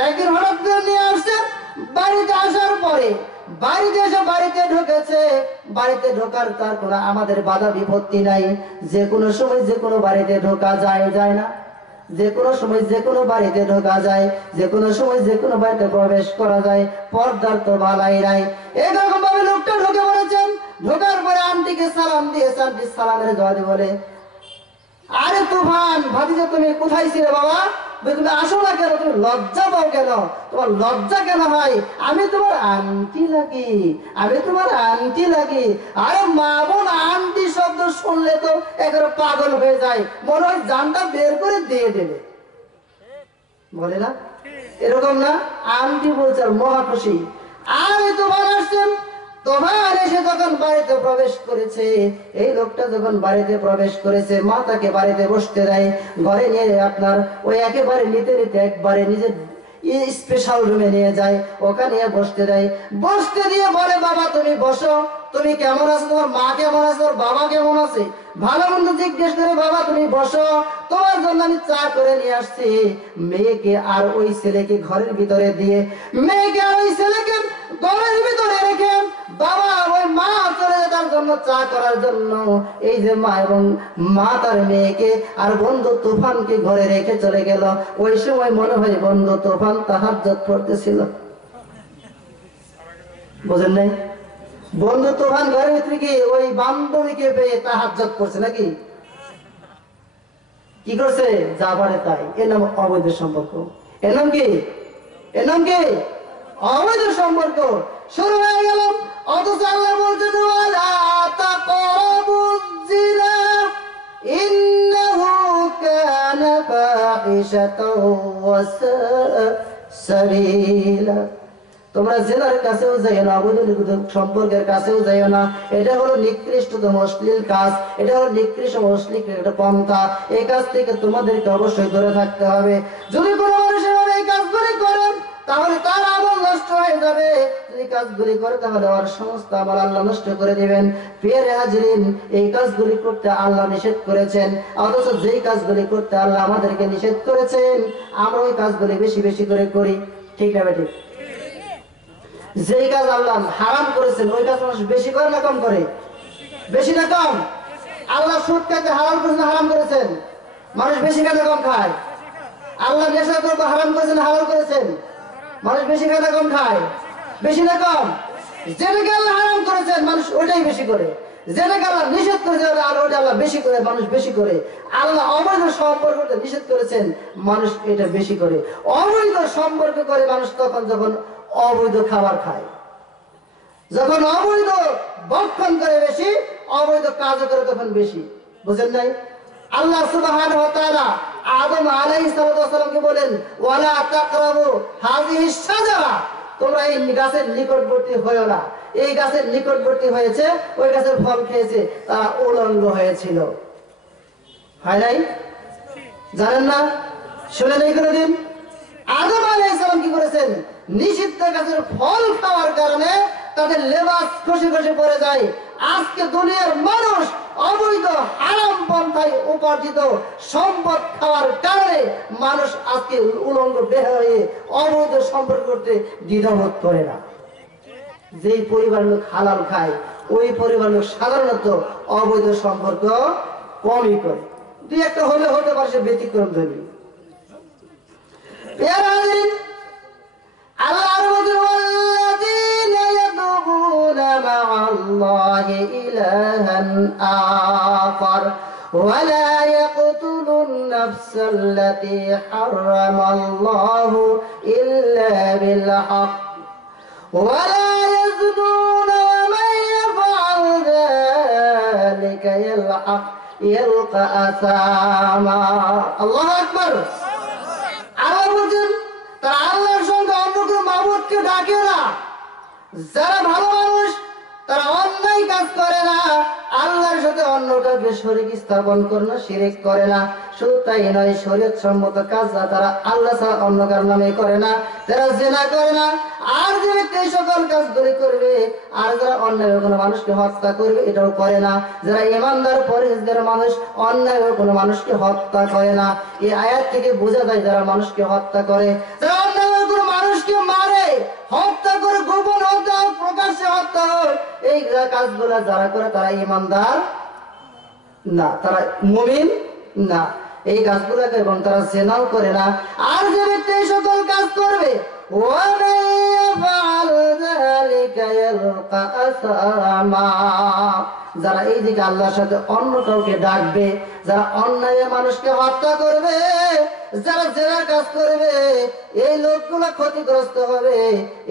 একদিন হঠাৎ করে নিয়ে আসছে। বাড়িতে আসার পরে বাড়িতে এসে বাড়িতে ঢুকেছে। বাড়িতে ঢোকার তার কোনো আমাদের বাধা বিপত্তি নাই, যে কোনো সময় যে কোনো বাড়িতে ঢোকা যায়, যায় না? যে কোনো সময় যে কোনো বাড়িতে ঢোকা যায়, যে কোনো সময় যে কোনো বাড়িতে প্রবেশ করা যায়, পর্দার তো বালাই নাই। এরকম ভাবে লোকটা ঢুকে পড়েছেন। ঢোকার পরে আন্টিকে সালাম দিয়েছে। আন্টি সালামের জবাব বলে, আরে তুফান ভাতিজা তুমি কোথায় ছিলে বাবা? তুমি আসো না কেন? তুমি লজ্জা পাও কেন? তোমার লজ্জা কেন হয়? আমি তোমার আন্টি লাগি, আমি তোমার আন্টি লাগি। আরে মা বোন আন্টি শব্দ শুনলে তো একেবারে পাগল হয়ে যায়, মনে হয় জানটা বের করে দিয়ে দেবে, বলে না? এরকম না? আন্টি বলছে আর মহা খুশি। আমি তুফান আসছেন। তোমার এসে যখন বাড়িতে প্রবেশ করেছে, এই লোকটা যখন বাড়িতে প্রবেশ করেছে, মা তাকে বাড়িতে বসতে দেয়, ঘরে নিয়ে আপনার ওই একেবারে নিতে নিতে একবারে নিজের স্পেশাল রুমে নিয়ে যায়, ওখানে বসতে দেয়। বসতে দিয়ে বলে, বাবা তুমি বসো, তুমি কেমন আছো, তোমার মা কেমন আছে, তোমার বাবা কেমন আছে, ভালো মন্দ জিজ্ঞেস করে, বাবা তুমি বসো, তোমার জন্য আমি চা করে নিয়ে আসছি। মেয়েকে আর ওই ছেলেকে ঘরের ভিতরে দিয়ে, মেয়েকে আর ওই ছেলেকে ঘরের ভিতরে রেখে বাবা ওই মা চলে যায় তার জন্য চা করার জন্য। এই যে মা এবং মা তার মেয়েকে আর বন্ধু তুফানকে ঘরে রেখে চলে গেল। ওই সময় মনে হয় বন্ধু তুফান তাহাজ্জুদ পড়তেছিল, বুঝেন নাই? বন্ধু তুফান ঘরের ভিতরে কি ওই বান্ধবীকে পেয়ে তাহাজ্জুদ করছে নাকি? কি করছে? যা পারে তাই। এর নাম অবৈধ সম্পর্ক। এর নাম কি? এর নাম কি? অবৈধ সম্পর্ক। শুরু হয়ে গেল। অথচ আল্লাহ বলছে, ওয়ালা তাকরাবুজ জিনা ইন্নাহু কানা ফাহিশাতাও ওয়া সাআ সাবিলা। তোমরা জিনার কাছেও যাইও না, অবৈধ সম্পর্কের কাছেও যাইও না। এটা হলো নিকৃষ্টতম অশ্লীল কাজ, এটা হলো নিকৃষ্ট অশ্লীল একটা পন্থা। এই কাজ থেকে তোমাদেরকে অবশ্যই দূরে থাকতে হবে। যদি কোনো মানুষ এভাবে এই কাজগুলি করে তাহলে তার আমল নষ্ট হয়ে যাবে। যদি কাজগুলি করে তাহলে ওর সমস্ত আমল আল্লাহ নষ্ট করে দিবেন। প্রিয় হাজিরিন, এই কাজগুলি করতে আল্লাহ নিষেধ করেছেন, অথচ যেই কাজগুলি করতে আল্লাহ আমাদেরকে নিষেধ করেছেন আমরা ওই কাজগুলি বেশি বেশি করে করি। ঠিক না বেঠিক? যেই কাজ আল্লাহ হারাম করেছেন ওই কাজ মানুষ বেশি করে না কম করে? বেশি না কম? আল্লাহ সুদ খাইতে হারাম করেছেন, হারাম করেছেন? মানুষ বেশি খায় না কম খায়? আল্লাহ নেশা করতে হারাম করেছেন, হালাল করেছেন? মানুষ বেশি খায় না কম খায়? বেশি না কম? যেটাকে আল্লাহ হারাম করেছেন মানুষ ওইটাই বেশি করে, যেটাকে আল্লাহ নিষেধ করেছেন আর ওইটা আল্লাহ বেশি করে, মানুষ বেশি করে। আল্লাহ অবৈধ সম্পর্ক নিষেধ করেছেন, মানুষ এটা বেশি করে। অবৈধ সম্পর্ক করে মানুষ তখন যখন অবৈধ খাবার খায়, যখন অবৈধ ভক্ষণ করে বেশি, অবৈধ কাজ করে তখন বেশি। বুঝেন নাই? আল্লাহ সুবহানাহু ওয়া তাআলা আদম আলাইহিস সালামকে বলেন, ওয়ালা তাকরাবু হাযিহিস শাজারা, তোমরা এই গাছের নিকটবর্তী হয়ো না। এই গাছের নিকটবর্তী হয়েছে, ওই গাছের ফল খেয়েছে, তারা উলঙ্গ হয়েছিল। হয় নাই? জানেন না? শুনে নেই কোনোদিন? আদম আলাইহিস সালাম কি করেছেন? নিষিদ্ধ গাছের ফল খাওয়ার কারণে তাদের লেবাস খসে খসে পড়ে যায়। আজকে দুনিয়ার মানুষ অবৈধ হারাম পন্থায় উপার্জিত সম্পদ খাওয়ার কারণে মানুষ আজকে উলঙ্গ বের হয়ে অবৈধ সম্পর্ক করতে দ্বিধাবোধ করে না। যেই পরিবার লোক হালাল খায়, ওই পরিবার লোক সাধারণত অবৈধ সম্পর্ক কমই করে। দুই একটা হলে হতে পারে, সে ব্যতিক্রম ধনী। الله إلها آخر ولا يقتل النفس التي حرم الله إلا بالحق ولا يزنون ومن يفعل ذلك يلقى أثاما الله أكبر আল্লাহ বলেন তারা আল্লাহর সঙ্গে অন্য কোনো মাবুদকে ডাকে না। যারা ভালো মানুষ তারা অন্যায় কাজ করে না, আল্লাহর সাথে অন্য কাউকে শরীক স্থাপন করে না, শিরক করে না। শুধু তাই নয়, শরীয়ত সম্মত কাজ তারা আল্লাহ ছাড়া অন্য কারো নামে করে না, তারা জিনা করে না। আর যে ব্যক্তি এই সকল কাজগুলি করবে, আর যারা অন্যায় কোনো মানুষকে হত্যা করবে, এটাও করে না। যারা ইমানদার পরহেজগার মানুষ অন্যায় কোনো মানুষকে হত্যা করে না। এই আয়াত থেকে বোঝা যায় যারা মানুষকে হত্যা করে, যারা অন্যায় কোনো মানুষকে মারে, হত্যা করে, গোপন হত্যা হোক, প্রকাশ্যে হত্যা হোক, এই কাজগুলা যারা করে তারা ইমানদার না, তারা মুমিন না। এই কাজগুলাকে এবং তারা জিনাও করে না। আর যে ব্যক্তি এই সকল কাজ করবে, যারা এই দিকে আল্লাহর সাথে অন্য কাউকে ডাকবে, যারা অন্যায় মানুষকে হত্যা করবে, যারা জেনার কাজ করবে, এই লোকগুলো ক্ষতিগ্রস্ত হবে।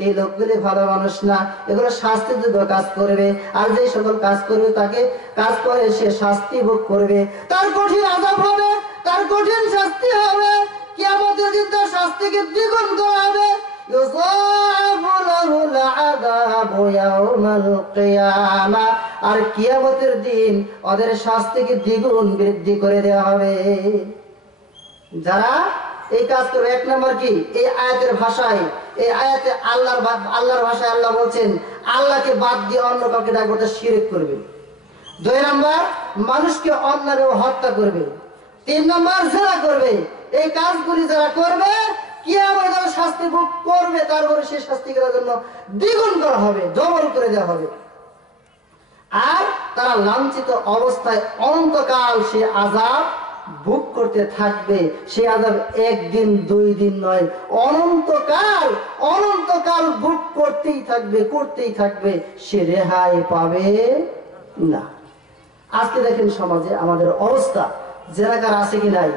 এই লোকগুলি ভালো মানুষ না, এগুলো শাস্তিযোগ্য কাজ করবে। আর যে সকল কাজ করবে, তাকে কাজ করে সে শাস্তি ভোগ করবে, তার কঠিন আযাব হবে, তার কঠিন শাস্তি হবে। কিয়ামতের দিন তার শাস্তিকে দ্বিগুণ করা হবে। আর কিয়ামতের দিন ওদের শাস্তিকে দ্বিগুণ বৃদ্ধি করে দেওয়া হবে। যারা এই কাজ করবে, এক নম্বর কি, এই আয়াতের ভাষায়, এই আয়াতে আল্লাহর ভাষায় আল্লাহ বলছেন আল্লাহকে বাদ দিয়ে অন্য কাউকে ডাকবে, তা শিরক করবে। দুই নম্বর, মানুষকে অন্যায়ভাবে হত্যা করবে। তিন নম্বর, জিনা করবে। এই কাজগুলি যারা করবে, কিয়ামতে যারা শাস্তি ভোগ করবে, তারপরে সেই শাস্তি করার জন্য দ্বিগুণ করা হবে, ডবল করে দেওয়া হবে। আর তারা লাঞ্ছিত অবস্থায় অনন্তকাল সে আযাব ভোগ করতে থাকবে। সে আযাব একদিন দুই দিন নয়, অনন্তকাল অনন্তকাল ভোগ করতেই থাকবে, করতেই থাকবে, সে রেহাই পাবে না। আজকে দেখেন সমাজে আমাদের অবস্থা, জেনাকার আছে কি নাই?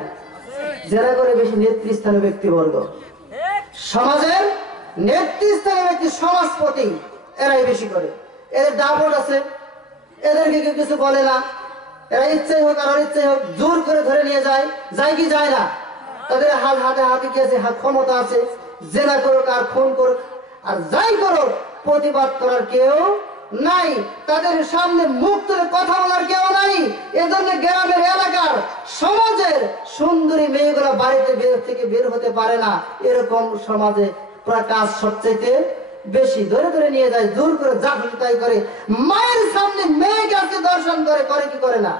জেনা করে বেশি নেতৃস্থানীয় ব্যক্তিবর্গ, সমাজের নেতৃস্থানীয় ব্যক্তি, সমাজপতি, এরাই বেশি করে। এদের দাপট আছে, এদেরকে কেউ কিছু বলে না। এরা ইচ্ছাই হোক আর অনিচ্ছাই হোক জোর করে ধরে নিয়ে যায়, যায় কি যায় না? তাদের হাতে কি আছে? ক্ষমতা আছে। জেনা করুক আর খুন করুক আর যাই করুক, প্রতিবাদ করার কেউ নাই, তাদের সামনে মুখ তুলে কথা বলার কেউ নাই। এজন্য গ্রামের এলাকার সমাজের সুন্দরী মেয়েগুলো বাড়িতে থেকে বের হতে পারে না। এরকম সমাজে কাজ সবচেয়ে বেশি। ধরে ধরে নিয়ে যায়, জোর করে, যা খুশি তাই করে। মায়ের সামনে মেয়েকে আজকে দর্শন করে, করে কি করে না?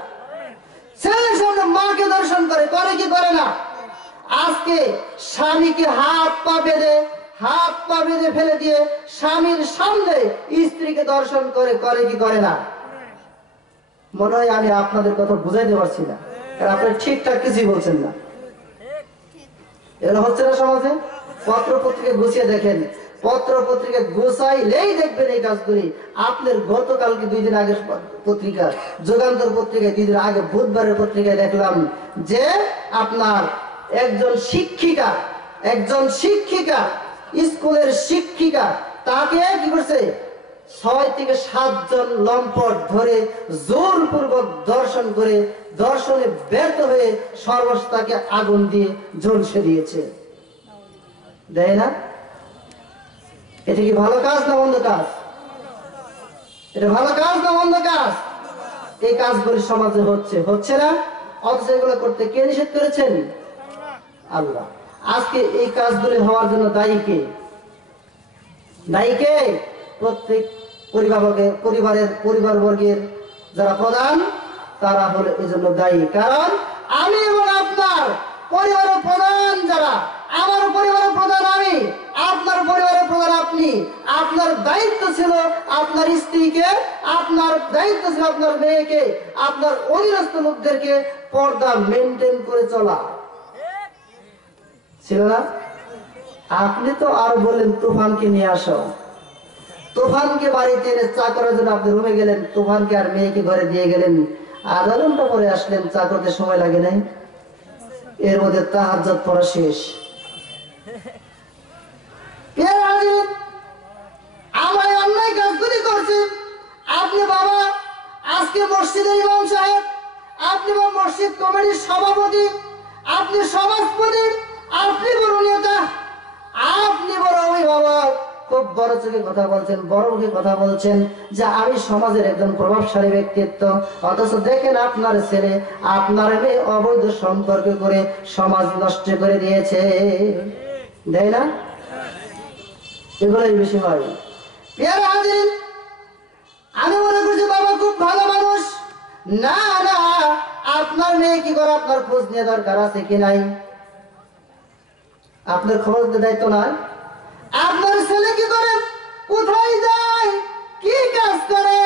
ছেলের সামনে মাকে দর্শন করে, করে কি করে না? আজকে স্বামীকে হাত পা বেঁধে ফেলে দিয়ে স্বামীর সামনে স্ত্রীকে দর্শন করে, করে কি করে না? মনে হয় আমি আপনাদের কথা বুঝাইতে পারছি না, কারণ আপনি ঠিকঠাক কিছুই বলছেন না। এগুলো হচ্ছে না সমাজে। পত্র পত্রিকা গুছিয়ে দেখেন, পত্র পত্রিকা গুছাইলেই দেখবেন এই কাজগুলি। আপনার গতকালকে 2 দিন আগে পত্রিকা, যুগান্তর পত্রিকায় 2 দিন আগে বুধবারের পত্রিকায় দেখলাম যে আপনার একজন শিক্ষিকা স্কুলের শিক্ষিকা, তাকে কি করছে 6 থেকে 7 জন লম্পট ধরে জোরপূর্বক দর্শন করে, দর্শনে ব্যর্থ হয়ে সর্বশ তাকে আগুন দিয়ে ঝলসে দিয়েছে। দেয় না? এটা কি ভালো কাজ না মন্দ কাজ? এটা ভালো কাজ না মন্দ কাজ? এই কাজগুলি সমাজে হচ্ছে না। অথচ এগুলো করতে কে নিষেধ করেছেন? আল্লাহ। আজকে এই কাজগুলি হওয়ার জন্য দায়ী কে? প্রত্যেক পরিবারবর্গের যারা প্রধান, তারা হলো এই জন্য দায়ী। কারণ আমি এবং আপনার পরিবারের প্রধান যারা, আমার পরিবারের প্রধান আমি, আপনার পরিবারের প্রধান আপনি। আপনার দায়িত্ব ছিল আপনার স্ত্রীকে, আপনার দায়িত্ব ছিল আপনার মেয়েকে, আপনার অধীনস্থ লোকদেরকে পর্দা মেনটেন করে চলা, ছিল না? আপনি তো আরো বললেন তুফানকে নিয়ে আসো, তুফানকে বাড়িতে এনে চা করার জন্য আপনি রুমে গেলেন, তুফানকে আর মেয়েকে ঘরে দিয়ে গেলেন। আধা ঘন্টা পরে আসলেন, চা করতে সময় লাগে নাই, এর মধ্যে তাহাজ্জুদ পড়া শেষ। আমার অন্যায় কাজগুলি করছে আপনি বাবা, আজকে মসজিদের ইমাম সাহেব, আপনি মসজিদ কমিটির সভাপতি, আপনি সমাজপতি, আপনি বড় নেতা, আপনি বড় অভিভাবক, খুব বড় চোখে কথা বলছেন, বড় মুখে কথা বলছেন যে আমি সমাজের একজন প্রভাবশালী ব্যক্তিত্ব। অথচ দেখেন আপনার ছেলে, আপনার মেয়ে অবৈধ সম্পর্ক করে সমাজ নষ্ট করে দিয়েছে। দেয় না? এগুলোই বেশি হয়। আমি মনে করছি বাবা খুব ভালো মানুষ। না না, আপনার মেয়ে কি করে আপনার খোঁজ নিয়ে দরকার আছে কি নাই? আপনার খবর দায়িত্ব নয়? আপনার ছেলে কি করে, কোথায় যায়, কি কাজ করে,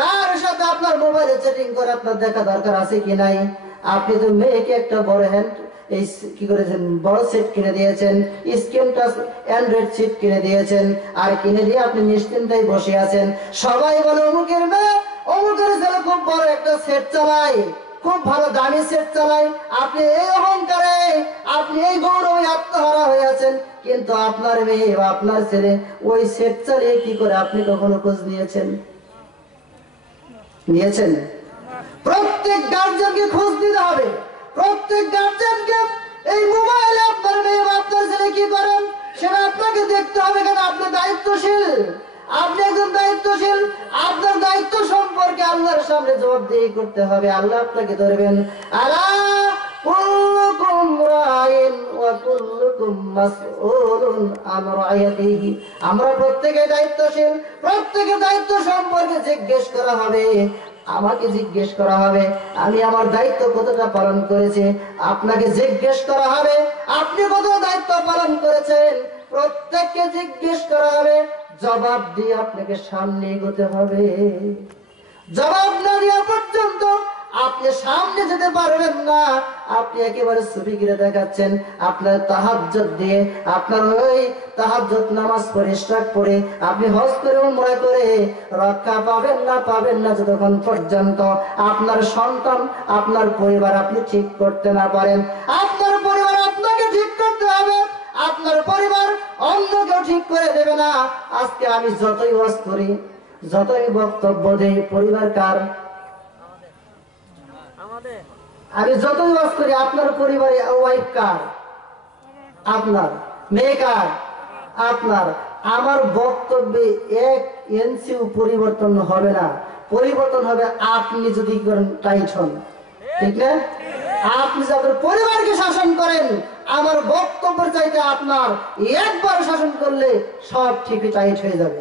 কার সাথে আপনার মোবাইলে চ্যাটিং করে আপনার দেখা দরকার আছে কি নাই? আপনি তো মেয়েকে একটা বড় হ্যান্ড এই কি করেছেন, বড় সেট কিনে দিয়েছেন, স্ক্রিন টাচ অ্যান্ড্রয়েড সেট কিনে দিয়েছেন, আর কিনে দিয়ে আপনি নিশ্চিন্তায় বসে আছেন। সবাই বলে অমুকের মেয়ে, অমুকের ছেলে খুব বড় একটা সেট চালায়, খুব ভালো দামি সেট চালায়। আপনি এই অহংকারে, আপনি এই গৌরবে আত্মহারা হয়ে আছেন, কিন্তু আপনার মেয়ে বা আপনার ছেলে ওই সেট চালিয়ে কি করে আপনি কখনো খোঁজ নিয়েছেন? প্রত্যেক গার্জিয়ানকে খোঁজ দিতে হবে। প্রত্যেক গার্জিয়ানকে এই মোবাইলে আপনার মেয়ে বা আপনার ছেলে কি করেন সেটা আপনাকে দেখতে হবে। কেন? আপনি দায়িত্বশীল, আপনি একজন দায়িত্বশীল। আপনার দায়িত্ব সম্পর্কে আল্লাহর সামনে জবাবদিহি করতে হবে। আল্লাহ আপনাকে ধরবেন। আলা কুল্লুকুম রাইন ওয়া কুল্লুকুম মাসউলুন আন রাইয়াতিহি। আমরা প্রত্যেকে দায়িত্বশীল, প্রত্যেকে দায়িত্ব সম্পর্কে জিজ্ঞেস করা হবে। আমাকে জিজ্ঞেস করা হবে আমি আমার দায়িত্ব কতটা পালন করেছি, আপনাকে জিজ্ঞেস করা হবে আপনি কত দায়িত্ব পালন করেছেন। প্রত্যেককে জিজ্ঞেস করা হবে, জবাব দিয়ে আপনাকে সামনে এগোতে হবে। জবাব না দেওয়া পর্যন্ত আপনি সামনে যেতে পারবেন না। আপনি একেবারে ছবি গিরে দেখাচ্ছেন, আপনার তাহাজ্জুদ দিয়ে, আপনার ওই তাহাজ্জুদ নামাজ পড়ে ইশরাক পড়ে আপনি হজ করে উমরা করে রক্ষা পাবেন না যতক্ষণ পর্যন্ত আপনার সন্তান, আপনার পরিবার আপনি ঠিক করতে না পারেন। আপনার পরিবার আপনাকে ঠিক করতে হবে, আপনার পরিবার অন্য কেউ ঠিক করে দেবে না। আজকে আমি যতই ওয়াজ করি, যতই বক্তব্য দেই, পরিবার কার? আমি যতই ওয়াজ করি, আপনার পরিবারে ওয়াইফ কার? আপনার। মেয়ে কার? আপনার। আমার বক্তব্যে 1 ইঞ্চিও পরিবর্তন হবে না। পরিবর্তন হবে আপনি যদি করেন টাইট হন, ঠিক না? আপনি যখন পরিবারকে শাসন করেন, আমার বক্তব্যের চাইতে আপনার একবার শাসন করলে সব ঠিকই টাইট হয়ে যাবে।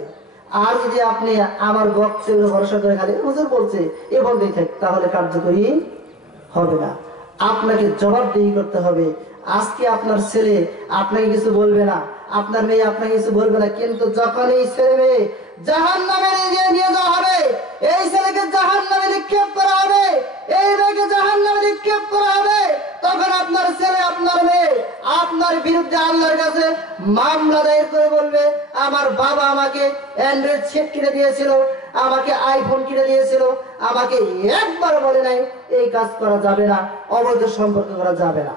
আর যদি আপনি আমার বক্তব্য ভরসা করে খালি হুজুর বলছে এ বন্ধই থাক, তাহলে কার্যকরী হবে না। আপনাকে জবাবদিহি করতে হবে। আজকে আপনার ছেলে আপনাকে কিছু বলবে না, আপনার মেয়ে আপনাকে কিছু বলবে না, কিন্তু যখন এই ছেলে মেয়ে জাহান্নামে নিয়ে যাওয়া হবে, এই ছেলেকে জাহান্নামে নিক্ষেপ করা হবে, এই মেয়েকে জাহান্নামে নিক্ষেপ করা হবে, তখন আপনার ছেলে আপনার মেয়ে আপনার বিরুদ্ধে আল্লাহর কাছে মামলা দায়ের করে বলবে, আমার বাবা আমাকে অ্যান্ড্রয়েড সেট কিনে দিয়েছিল, আমাকে আইফোন কিনে দিয়েছিল, আমাকে একবার বলে নাই এই কাজ করা যাবে না, অবৈধ সম্পর্ক করা যাবে না।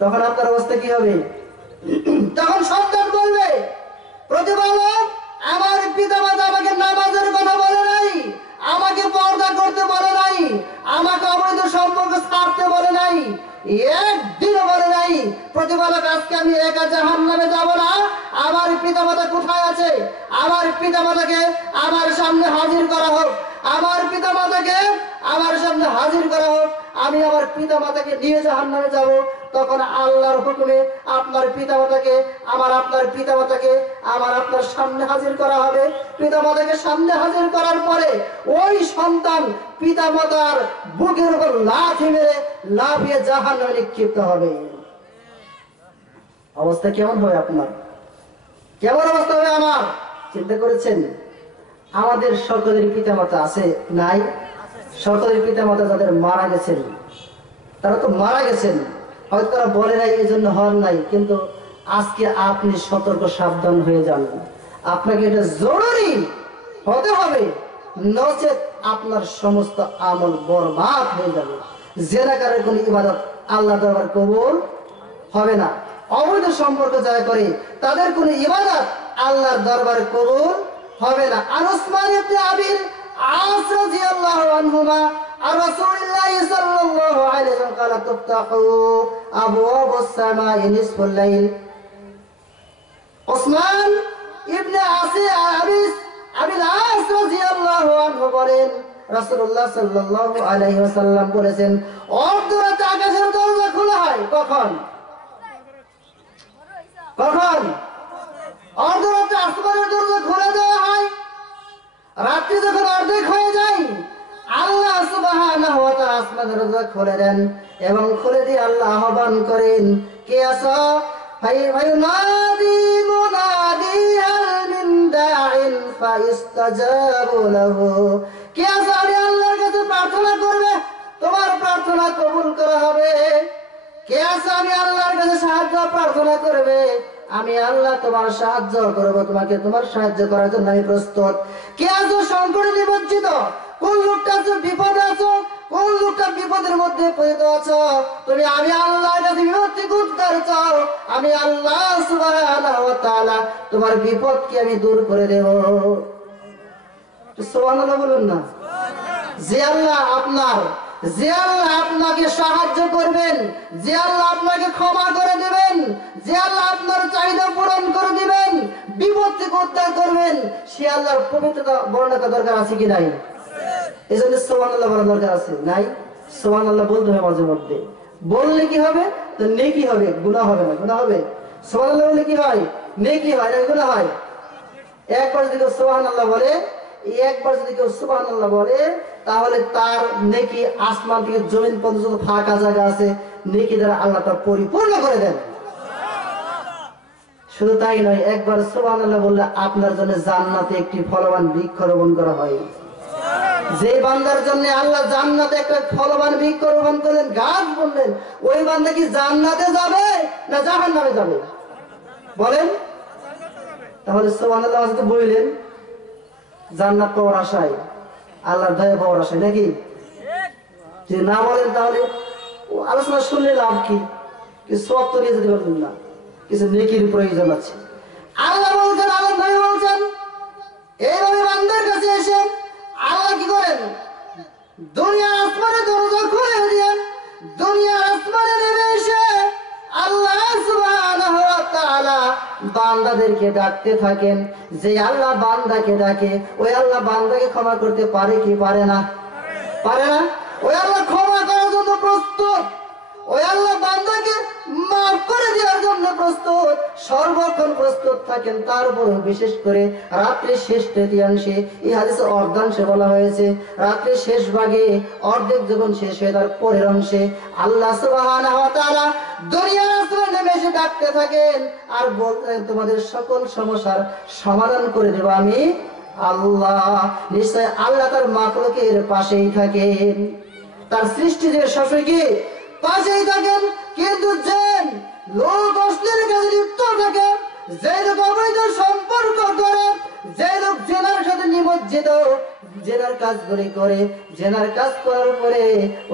তখন আপনার অবস্থা কি হবে? তখন সন্তান বলবে, প্রতিপালক আমার পিতামাতা আমাকে নামাজের কথা বলে নাই, আমাকে পর্দা করতে বলে নাই, আমাকে অবৈধ সম্পর্ক ছাড়তে বলে নাই, একদিনও বলে নাই প্রতিপালক আজকে আমি একা জাহান্নামে যাব না, আমার পিতামাতা কোথায় আছে, আমার পিতামাতাকে আমার সামনে হাজির করা হোক, আমার পিতামাতাকে আমার সামনে হাজির করা হোক, আমি আমার পিতামাতাকে নিয়ে জাহান্নামে যাব। তখন আল্লাহর হুকুমে আপনার পিতামাতাকে আপনার পিতামাতাকে আপনার সামনে হাজির করা হবে। পিতামাতাকে সামনে হাজির করার পরে ওই সন্তান পিতামাতার বুকের উপর লাথি মেরে লাফিয়ে জাহান্নামে নিক্ষিপ্ত হবে। অবস্থা কেমন হবে আপনার? কেমন অবস্থা হবে আমার? চিন্তা করেছেন? আমাদের সকলের পিতামাতা আছে নাই? সকলের পিতামাতা যাদের মারা গেছেন, তারা তো মারা গেছেন, হয়তো তারা বলে নাই এই জন্য হন নাই, কিন্তু আজকে আপনি সতর্ক সাবধান হয়ে যান। আপনাকে এটা জরুরি হতে হবে, নচেত আপনার সমস্ত আমল বরবাদ হয়ে যাবে। জেনাকারের কোন ইবাদত আল্লাহ দরবার কবুল হবে না। অবৈধ সম্পর্ক যারা করে তাদের কোন ইবাদত আল্লাহর দরবার কবুল হবে না। আর উসমান ইবনে আবির আস রাদিয়াল্লাহু আনহুমা আর রাসূলুল্লাহ সাল্লাল্লাহু আলাইহি ওয়াসাল্লাম قال تفتحوا ابواب السماء نصف الليل। উসমান ইবনে আবিল আস রাদিয়াল্লাহু আনহু বলেন, রাসূলুল্লাহ সাল্লাল্লাহু আলাইহি ওয়াসাল্লাম বলেছেন, অর্ধরাতে আকাশের দরজা খোলা হয়। কখন? কখন? অর্ধরাতে আসমানের দরজা খুলে দেওয়া হয়। রাত্রি যখন অর্ধেক হয়ে যায়, আল্লাহ সুবহানাহু ওয়া তাআলা আসমানের দরজা খুলে দেন এবং খুলে দিয়ে আল্লাহ আহ্বান করেন, কে আছো? ফায়ুনাদি মুনাদি হাল মিন দাইন ফাইস্তাজাবু লাহু। কে আছো? আমি আল্লাহর কাছে প্রার্থনা করবে, তোমার প্রার্থনা কবুল করা হবে। কে আছে? আমি আল্লাহর কাছে সাহায্য প্রার্থনা করবে, আমি আল্লাহ তোমার সাহায্য করব, তোমাকে তোমার সাহায্য করার জন্য আমি প্রস্তুত। কে আছো সংকটে নিমজ্জিত? কোন লোকটা আছো বিপদে আছো? কোন লোকটা বিপদের মধ্যে পতিত আছো? তুমি আমি আল্লাহর কাছে বিপত্তি উদ্ধার চাও, আমি আল্লাহ সুবহানাহু ওয়া তাআলা তোমার বিপদকে আমি দূর করে দেব। সুবহানাল্লাহ বলুন না। যে আল্লাহ আপনাকে সাহায্য করবেন, যে আল্লাহ আপনাকে ক্ষমা করে দিবেন, যে আল্লাহ আপনার চাহিদা পূরণ করে দিবেন, বিপদ থেকে উদ্ধার করবেন, সে আল্লাহর পবিত্রতা বর্ণনা করা দরকার আছে কি নাই? এই জন্য সুবহানাল্লাহ বলা দরকার আছে নাই? সুবহানাল্লাহ বলতে হবে মাঝে মধ্যে। বললে কি হবে? তো নেকি হবে, গুনাহ হবে না। গুনাহ হবে? সুবহানাল্লাহ বললে কি হয়? নেকি হয় না গুনাহ হয়। একবার যদি কেউ সুবহানাল্লাহ বলে, তাহলে তার নেকি আসমান থেকে জমিন পর্যন্ত ফাঁকা জায়গা আছে, নেকি দ্বারা আল্লাহ তা পরিপূর্ণ করে দেন। শুধু তাই নয়, একবার সুবহানাল্লাহ বললে আপনার জন্য জান্নাতে একটি ফলবান বৃক্ষ রোপণ করা হয়। যে বান্দার জন্য আল্লাহ জান্নাতে একটা ফলবান বৃক্ষ রোপণ করলেন, গাছ বললেন, ওই বান্দা কি জান্নাতে যাবে না জাহান্নামে যাবে? বলেন। তাহলে সুবহানাল্লাহ আজকে বললেন জান্নাত পাওয়ার আশায়, আল্লাহর দয়া পাওয়ার আশায়, নাকি? যদি না বলেন তাহলে আলোচনা শুনলে লাভ কি? কিছু সওয়াব তো নিয়ে যেতে পারবেন না, কিছু নেকির প্রয়োজন আছে। আল্লাহ বলছেন, আল্লাহ নবী বলছেন, এইভাবে বান্দার কাছে এসে আল্লাহ কি করেন? দুনিয়া আসমানে দরজা খুলে দেন। দুনিয়া আসমানে নেমে এসে আল্লাহ সুবহানাহু ওয়া তাআলা বান্দাদেরকে ডাকতে থাকেন। যে আল্লাহ বান্দাকে ডাকে, ওই আল্লাহ বান্দাকে ক্ষমা করতে পারে কি পারে না? পারে না। ওই আল্লাহ ক্ষমা করার জন্য প্রস্তুত, ওই আল্লাহ বান্দাকে মাফ করে দেওয়ার জন্য প্রস্তুত, সর্বক্ষণ প্রস্তুত থাকেন। তারপর বিশেষ করে রাত্রির শেষ তৃতীয়াংশে, এই হাদিসের অর্ধাংশে বলা হয়েছে, রাত্রির শেষ ভাগে অর্ধেক যখন শেষ হয়ে তার পরের অংশে আল্লাহ সুবহানাহু ওয়া তাআলা দুনিয়ার আসলে নেমে এসে ডাকতে থাকেন আর বলতেন তোমাদের সকল সমস্যার সমাধান করে দেব আমি আল্লাহ। নিশ্চয় আল্লাহ তার মাখলুকের পাশেই থাকেন, তার সৃষ্টি যে সবসময় পাশেই থাকেন। কিন্তু যে লোক অশ্লীলের কাজে লিপ্ত থাকে, যে লোক অবৈধ সম্পর্ক করে, যে লোক জেনার সাথে নিমজ্জিত, জেনার কাজগুলি করে, জেনার কাজ করার পরে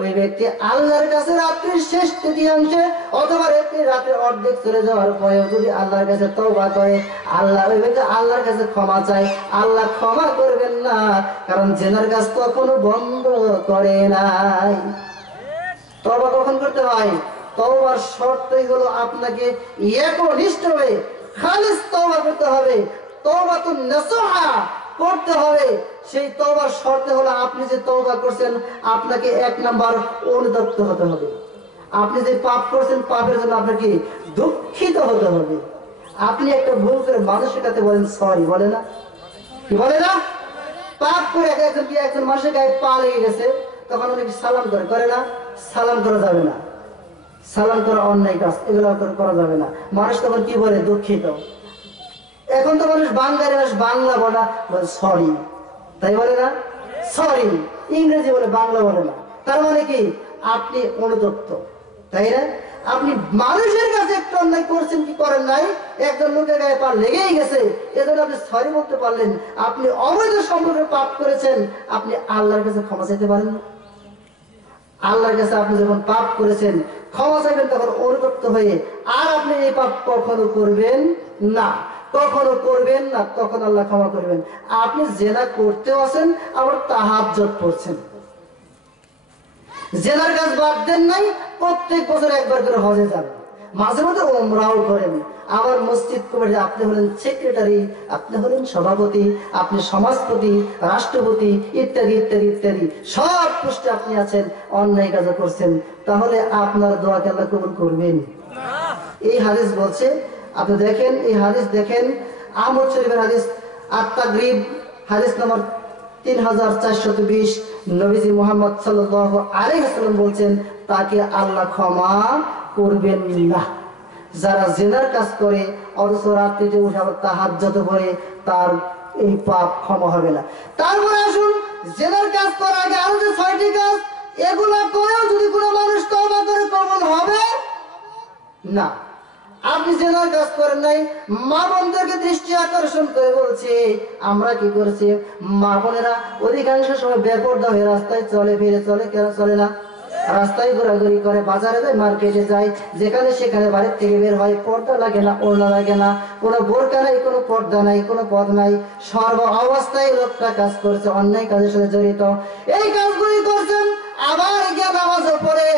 ওই ব্যক্তি আল্লাহর কাছে রাত্রির শেষ তৃতীয়াংশে অথবা রাতের অর্ধেক চলে যাওয়ার পরেও যদি আল্লাহর কাছে তওবা করে, আল্লাহ ওই ব্যক্তি আল্লাহর কাছে ক্ষমা চায়, আল্লাহ ক্ষমা করবেন না, কারণ জেনার কাজ কখনো বন্ধ করে নাই। তওবা কখন করতে হয়? তওবার শর্তই হলো আপনাকে একনিষ্ঠভাবে খালিস তওবা করতে হবে, তওবাতুন নাসুহা করতে হবে। সেই তওবার শর্ত হলো আপনি যে তওবা করছেন আপনাকে এক নাম্বার অনুতপ্ত হতে হবে। আপনি যে পাপ করছেন পাপের জন্য আপনাকে দুঃখিত হতে হবে। আপনি একটা ভুল করে মানুষের কাছে বলেন সরি, বলে না? কি বলে না? পাপ করে একজন মানুষের গায়ে পা লেগে গেছে, তখন অনেকে সালাম করে না? সালাম করা যাবে না, সালাম করা অন্যায় কাজ, এগুলো করা যাবে না। মানুষ তখন কি বলে? দুঃখিত। এখন তো মানুষ বাঙালি মানুষ বাংলা বলা সরি, তাই বলে না? সরি ইংরেজি বলে, বাংলা বলে না। তার মানে কি? আপনি অনুতপ্ত, তাই না? আপনি মানুষের কাছে একটু অন্যায় করছেন কি করেন নাই, একজন লোকের গায়ে পা লেগেই গেছে, এজন্য আপনি সরি বলতে পারলেন। আপনি অবৈধ সম্পর্কে পাপ করেছেন, আপনি আল্লাহর কাছে ক্ষমা চাইতে পারেন না? আল্লাহর কাছে আপনি যখন পাপ করেছেন ক্ষমা চাইবেন তখন অনুতপ্ত হয়ে, আর আপনি এই পাপ কখনো করবেন না, কখনো করবেন না, তখন আল্লাহ ক্ষমা করবেন। আপনি জেনা করতেও আছেন, আবার তাহাজ্জুদ পড়ছেন, জেনার কাজ বাদ দেন নাই, প্রত্যেক বছর একবার করে হজে যান, মাঝে মাঝে ওমরাও করেন। আবার মসজিদ কমিটি আপনি হলেন সেক্রেটারি, আপনি হলেন সভাপতি, আপনি সমাজপতি, রাষ্ট্রপতি, ইত্যাদি ইত্যাদি ইত্যাদি সব পোস্টে আপনি আছেন, অন্যায় কাজ করছেন, তাহলে আপনার দোয়াকে আল্লাহ কবুল করবেন? এই হাদিস বলছে, আপনি দেখেন এই হাদিস দেখেন, আহমদ শরীফের হাদিস আত-তাগরিব হাদিস নম্বর 3420, নবীজি মুহাম্মদ সাল্লাল্লাহু আলাইহি ওয়াসাল্লাম বলছেন তাকে আল্লাহ ক্ষমা করবেন না। যারা জিনার কাজ করে অথচ রাত্রিতে উঠে আবার তাহাজ্জুদ পড়ে, তার এই পাপ ক্ষমা হবে না। তারপরে আসুন, জিনার কাজ করার আগে আরো যে 6টি কাজ, এগুলা করেও যদি কোনো মানুষ তওবা করে কবুল হবে না। আপনি জেনার কাজ করেন নাই, মা বোনদেরকে দৃষ্টি আকর্ষণ করে বলছি, আমরা কি করছি? মা বোনেরা অধিকাংশ সময় বেপরদা হয়ে রাস্তায় চলে ফিরে, চলে কেন চলে না? রাস্তায় ঘোরাঘুরি করে, বাজারে যায়, মার্কেটে যায়, যেখানে সেখানে বাড়ির থেকে বের হয়, পর্দা লাগে না, ওড়না লাগে না, কোনো বোরকা নাই, কোনো পর্দা নাই, কোনো পদ নাই, সর্ব অবস্থায় লোকটা কাজ করছে, অন্যায় কাজের সাথে জড়িত। এই কাজগুলি করছেন, আবার গিয়ে নামাজও পড়ে,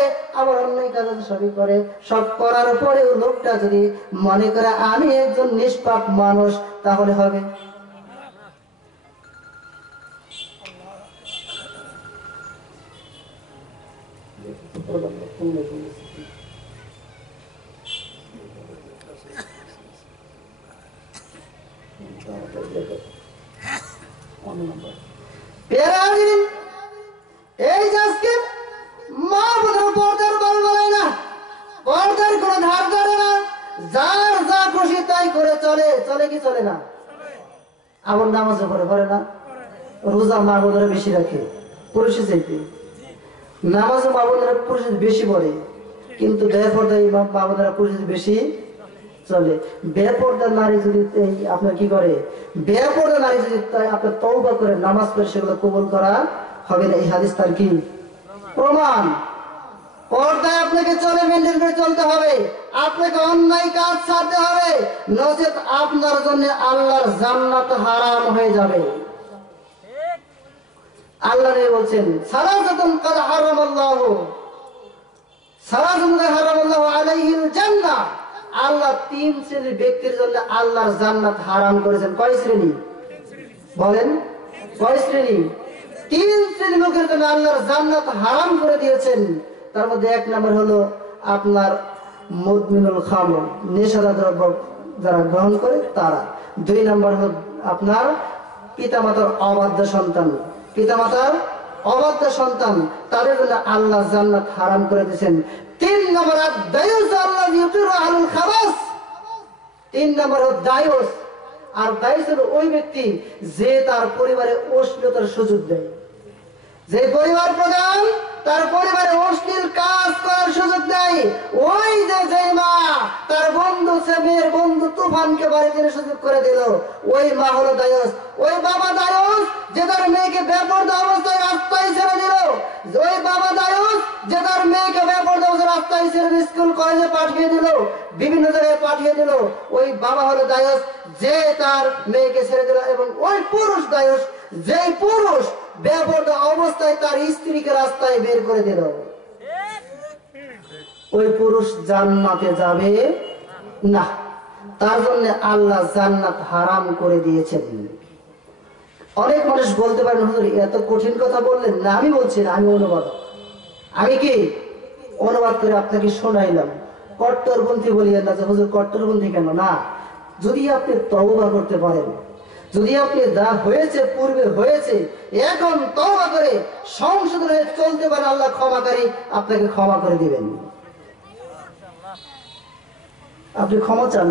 আবার অন্যায় কাজ সবই করে। সব করার পরেও লোকটা যদি মনে করে আমি একজন নিষ্পাপ মানুষ, তাহলে হবে? এই যে আজকে মা বোনের পর্দার বল বলে না, পর্দার কোনো ধার ধরে না, যার যা খুশি তাই করে চলে, চলে কি চলে না? আবার নামাজও করে না, রোজা মা বোনেরা বেশি রাখে পুরুষের চাইতে, নামাজও মা বোনেরা পুরুষের বেশি পড়ে, কিন্তু বেপর্দায় মা বোনেরা পুরুষের বেশি চলে। বেপর্দা নারী যদি আপনার কি করে, বেপর্দা নারী যদি আপনার তওবা করে নামাজ পড়ে, সেগুলো কবুল করা হবে না। এই হাদিস তার কি প্রমাণ? পর্দায় আপনাকে চলে মেনটেন করে চলতে হবে, আপনাকে অন্যায় কাজ ছাড়তে হবে, নচেত আপনার জন্য আল্লাহর জান্নাত হারাম হয়ে যাবে। আল্লাহ বলছেন সালাসাতুন কাদ হারামাল্লাহু, সালাসাতুন কাদ হারামাল্লাহু আলাইহিল জান্নাহ, আল্লাহ 3 শ্রেণীর ব্যক্তির জন্য আল্লাহর জান্নাত হারাম করেছেন। কয় শ্রেণী বলেন? কয় শ্রেণী? 3 শ্রেণীর লোকের জন্য আল্লাহর জান্নাত হারাম করে দিয়েছেন। তার মধ্যে 1 নম্বর হলো আপনার মুদমিনুল খামর, নেশাদার দ্রব্য যারা গ্রহণ করে তারা। 2 নম্বর হলো আপনার পিতামাতার অবাধ্য সন্তান, পিতামাতার অবাধ্য সন্তান, তাদের জন্য আল্লাহ জান্নাত হারাম করে দিয়েছেন। তিন নম্বর দায়ুস আল্লাহ ইউকিরু আহলুল খাবাস। তিন নম্বর দায়ুস। আর দায়ুস হলো ওই ব্যক্তি যে তার পরিবারে অশ্লীলতার সুযোগ দেয়। যে পরিবার প্রধান তার পরিবারে অশ্লীল কাজ করার সুযোগ দেয়, ওই যে মা তার বন্ধু মেয়ের বন্ধু তুফানকে বাড়িতে সুযোগ করে দিল, ওই মা হলো দায়ুস। ওই বাবা দায়ুস যে তার মেয়েকে বেপরদা অবস্থায় রাস্তায় ছেড়ে দিল। ওই বাবা দায়ুস যে তার মেয়েকে বেপরদা অবস্থায় রাস্তায় ছেড়ে স্কুল কলেজে পাঠিয়ে দিল, বিভিন্ন জায়গায় পাঠিয়ে দিল, ওই বাবা হলো দায়ুস যে তার মেয়েকে ছেড়ে দিল। এবং ওই পুরুষ দায়ুস যেই পুরুষ বেপরদা অবস্থায় তার স্ত্রীকে রাস্তায় বের করে দিল, ওই পুরুষ জান্নাতে যাবে না। তার জন্য আল্লাহ জান্নাত হারাম করে দিয়েছেন। অনেক মানুষ বলতে পারেন, হুজুর এত কঠিন কথা বললেন না। আমি বলছি না, আমি অনুবাদ, আমি কি অনুবাদ করে আপনাকে শোনাইলাম। কট্টরপন্থী বলিয়েন না যে হুজুর কট্টরপন্থী কেন না। যদি আপনি তওবা করতে পারেন, যদি আপনি যা হয়েছে পূর্বে হয়েছে এখন তওবা করে সংশোধন হয়ে চলতে পারেন, আল্লাহ ক্ষমাকারী, আপনাকে ক্ষমা করে দিবেন। আপনি ক্ষমা চান,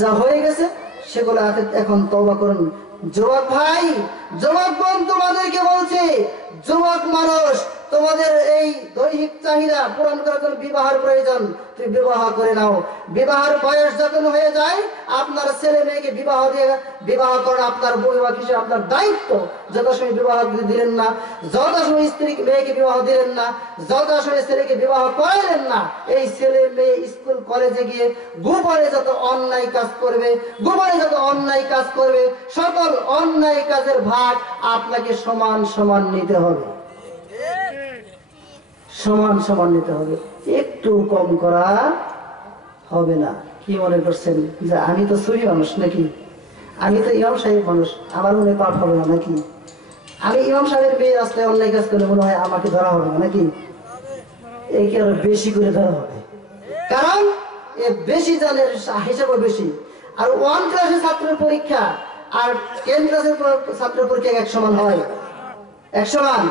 যা হয়ে গেছে সেগুলো এখন তওবা করুন। যুবক ভাই, যুবক বোন, তোমাদেরকে বলছে, যুবক মানুষ, তোমাদের এই দৈহিক চাহিদা পূরণ করার জন্য বিবাহের প্রয়োজন, তুমি বিবাহ করে নাও। বিবাহের বয়স যখন হয়ে যায়, আপনার ছেলে মেয়েকে বিবাহ করা আপনার বৈবাহিক হিসেবে আপনার দায়িত্ব। যথাসময় বিবাহ দিলেন না, যথাসময় স্ত্রী মেয়েকে বিবাহ দিলেন না, যথাসময় ছেলেকে বিবাহ করাইলেন না, এই ছেলে মেয়ে স্কুল কলেজে গিয়ে গোপনে যত অন্যায় কাজ করবে, গোপনে যত অন্যায় কাজ করবে, সকল অন্যায় কাজের ভাগ আপনাকে সমান সমান নিতে হবে, সমান সমান নিতে হবে, একটু কম করা হবে না। কি মনে করছেন যে আমি তো সুরি মানুষ নাকি, আমি তো ইমাম সাহেব মানুষ, আমার মনে পাপ হবে না নাকি? আমি ইমাম সাহেবের মেয়ে রাস্তায় অন্যায় কাজ করলে মনে হয় আমাকে ধরা হবে না নাকি? একে আরো বেশি করে ধরা হবে, কারণ এ বেশি জানের হিসাবে বেশি। আর 1 ক্লাসের ছাত্রের পরীক্ষা আর 10 ক্লাসের ছাত্রের পরীক্ষা এক সমান হয়, এক সমান।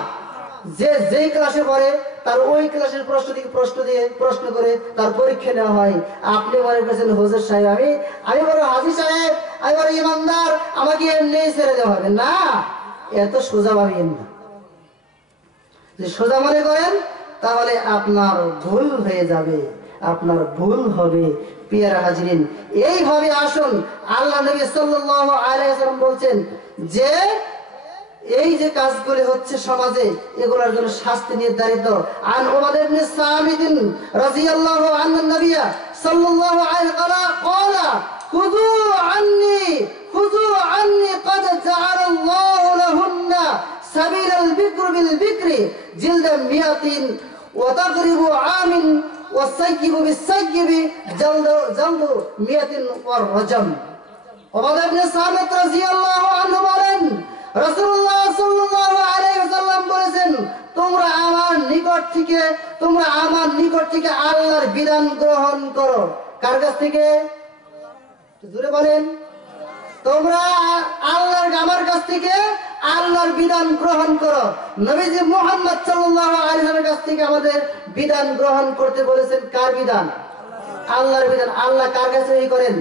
যে ক্লাসে পড়ে তার ওই ক্লাসের প্রশ্ন করে তার পরীক্ষা নেওয়া হয়। আপনি মনে করছেন হুজুর সাহেব আমি বড় হাজী সাহেব, আমি বড় ইমানদার, আমাকে এমনি ছেড়ে দেওয়া হবে না। এত সোজা ভাবিয়েন না। যে সোজা মনে করেন তাহলে আপনার ভুল হয়ে যাবে, আপনার ভুল হবে। প্রিয় হাজরিন, এইভাবে আসুন। আল্লাহ নবী সাল্লাল্লাহু আলাইহি ওয়াসাল্লাম বলছেন যে এই যে কাজগুলি হচ্ছে সমাজে, এগুলোর জন্য শাস্তি নির্ধারিত। আন উবাদা ইবনে সামিদ রাদিয়াল্লাহু আনহু নবী সাল্লাল্লাহু আলাইহি ক্বালা খুযু আন্নি ক্বাদ জাআলাল্লাহু লাহুন্না সাবিলাল বিকর বিল বিকরি জিলদা মিয়াতিন ওয়া তাগরিবু আমিন ওয়া সাইয়িবু বিস সাইয়িবি জালদু মিয়াতিন ওয়ার রাজম। উবাদা ইবনে সামিদ রাদিয়াল্লাহু আনহু বলেন, রাসূলুল্লাহ সাল্লাল্লাহু আলাইহি ওয়াসাল্লাম বলেছেন, তোমরা আমার নিকট থেকে আল্লাহর বিধান গ্রহণ করো। কার কাছ থেকে? জোরে বলেন। তোমরা আমার কাছ থেকে আল্লাহর বিধান গ্রহণ করো। নবীজি মুহাম্মদ সাল্লাল্লাহু আলাইহি ওয়াসাল্লামের কাছ থেকে আমাদের বিধান গ্রহণ করতে বলেছেন। কার বিধান? আল্লাহর বিধান। আল্লাহ কার কাছে ওহী করেন?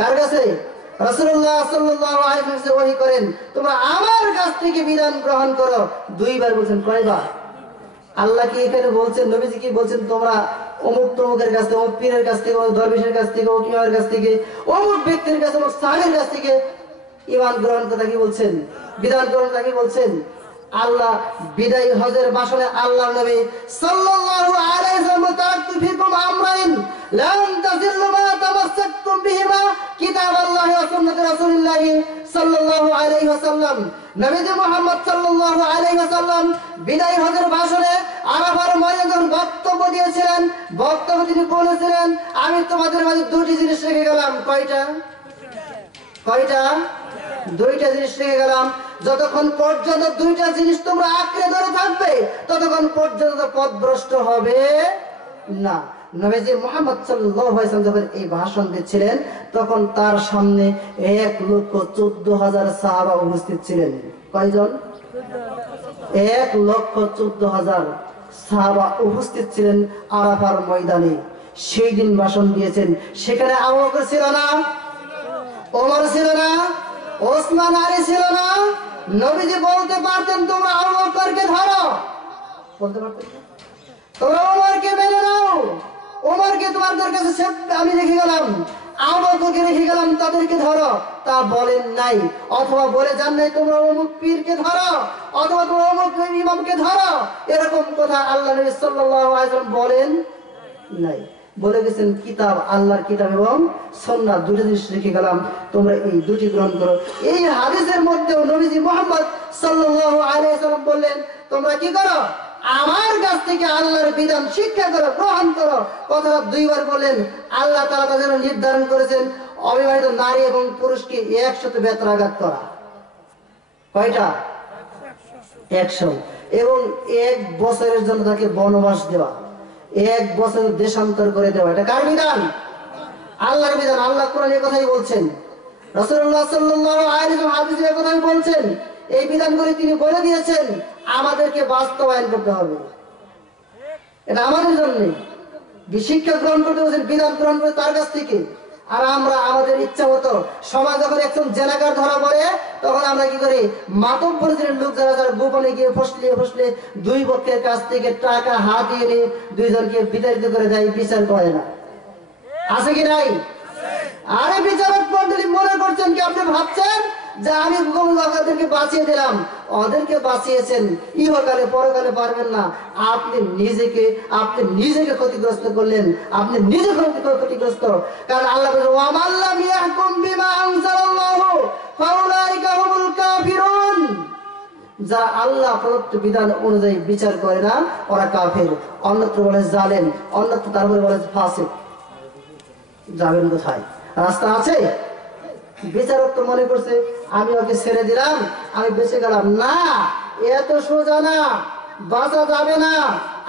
কার কাছে? রাসূলুল্লাহ সাল্লাল্লাহু আলাইহি ওয়াসাল্লাম ওহী করেন, তোমরা আমার কাছ থেকে বিধান গ্রহণ করো। দুইবার বলছেন, কয়বার? আল্লাহ কি এখানে বলছেন, নবীজি কি বলছেন, তোমরা অমুক তমুকের কাছ থেকে, অমুক পীরের কাছ থেকে, অমুক দরবেশের কাছ থেকে, অমুক ইমামের কাছ থেকে, অমুক ব্যক্তির কাছে, অমুক সাহাবীর কাছ থেকে ঈমান গ্রহণ কথা কি বলছেন? বিধান গ্রহণ কথা কি বলছেন? আল্লাহ বিদায়ী হজের ভাষণে আল্লাহ নবী সাল্লাল্লাহু আলাইহি ওয়াসাল্লাম তারাকতু ফিকুম আমরাইন লান তাযিল্লু মা তামাসসাকতুম বিহিমা কিতাবাল্লাহি ওয়া সুন্নাতি রাসূলিল্লাহি সাল্লাল্লাহু আলাইহি ওয়াসাল্লাম। নবীজি মুহাম্মদ সাল্লাল্লাহু আলাইহি ওয়াসাল্লাম বিদায়ী হজের ভাষণে আরাফার ময়দানে বক্তব্য দিয়েছিলেন। বক্তব্য তিনি বলেছিলেন, আমি তোমাদের মাঝে দুটি জিনিস রেখে গেলাম। কয়টা? দুইটা জিনিস রেখে গেলাম। যতক্ষণ পর্যন্ত দুইটা জিনিস তোমরা আঁকড়ে ধরে থাকবে, ততক্ষণ পর্যন্ত পথভ্রষ্ট হবে না। নবীজি মুহাম্মদ সাল্লাল্লাহু আলাইহি ওয়াসাল্লাম যখন এই ভাষণ দিচ্ছিলেন, তখন তার সামনে 1,14,000 সাহাবা উপস্থিত ছিলেন। কয়জন? 1,14,000। সাহাবা উপস্থিত ছিলেন আরাফার ময়দানে। সেই দিন ভাষণ দিয়েছেন, সেখানে আবু বকর ছিল না, ওমর ছিল না, ওসমান আলী ছিল না। নবীজি বলতে পারতেন তোমরা আবু বকরকে ধরো, বলতে পারতেন না? তোমরা ওমরকে মেনে নাও, ওমরকে তোমাদের কাছে আমি রেখে গেলাম, আবু বকরকে রেখে গেলাম, তাদেরকে ধরো, তা বলেন নাই। অথবা বলে যান নাই তোমরা অমুক পীরকে ধরো, অথবা তোমরা অমুক ইমামকে ধরো, এরকম কথা আল্লাহ নবী সাল্লাল্লাহু আলাইহি ওয়াসাল্লাম বলেন নাই। বলে গেছেন কিতাব, আল্লাহর কিতাব এবং সুন্নাহ, দুটো জিনিস রেখে গেলাম, তোমরা এই দুটি গ্রহণ করো। এই হাদিসের মধ্যেও নবীজি মুহাম্মদ সাল্লাল্লাহু আলাইহি ওয়াসাল্লাম বললেন তোমরা কি করো, আমার কাছ থেকে আল্লাহর বিধান শিক্ষা করো, গ্রহণ করো। কথাটা দুইবার বলেন। আল্লাহ তাআলা তাদের নির্ধারণ করেছেন অবিবাহিত নারী এবং পুরুষকে 100 বেত্রাঘাত করা। কয়টা? 100। এবং 1 বছরের জন্য তাকে বনবাস দেওয়া, 1 বছর দেশান্তর করে দেওয়া। এটা কার বিধান? আল্লাহর বিধান। আল্লাহ কোরআনে কথাই বলছেন, রাসূলুল্লাহ সাল্লাল্লাহু আলাইহি ওয়াসাল্লাম হাদিসে কথাই বলছেন। এই বিধানগুলি তিনি বলে দিয়েছেন, আমাদেরকে বাস্তবায়ন করতে হবে। এটা আমাদের জন্য শিক্ষা গ্রহণ করতে বলছেন, বিধান গ্রহণ করে তার কাছ থেকে। আর আমরা আমাদের ইচ্ছা মতো, সমাজ যখন একজন জেনাকার ধরা পড়ে, তখন আমরা কি করি, মাতব্বর শ্রেণীর লোক যারা যারা গোপনে গিয়ে ফসলে দুই পক্ষের কাছ থেকে টাকা হাতিয়ে নিয়ে দুইজনকে বিতাড়িত করে দেয়, বিচার করে না। আছে কি নাই? আরে বিচারক মন্ডলী মনে করছেন কি, আপনি ভাবছেন যে আমি ওদেরকে বাঁচিয়ে দিলাম? ওদেরকে বাঁচিয়েছেন, ইহকালে পরকালে পারবেন না। আপনি নিজেকে ক্ষতিগ্রস্ত করলেন, আপনি নিজে ক্ষতিগ্রস্ত। কারণ আল্লাহ বলেন ওয়ামান লাম ইয়াহকুম বিমা আনজালাল্লাহু ফাউলাইকা হুমুল কাফিরুন। যারা আল্লাহ প্রদত্ত বিধান অনুযায়ী বিচার করে না, ওরা কাফের। অন্যত্র বলে জালেম, অন্যত্র তারপরে বলে ফাসিক। যাবেন কোথায়? রাস্তা আছে? বিচারক তো মনে করছে আমি ওকে ছেড়ে দিলাম, আমি বেঁচে গেলাম। না, এত সোজা না, বাঁচা যাবে না।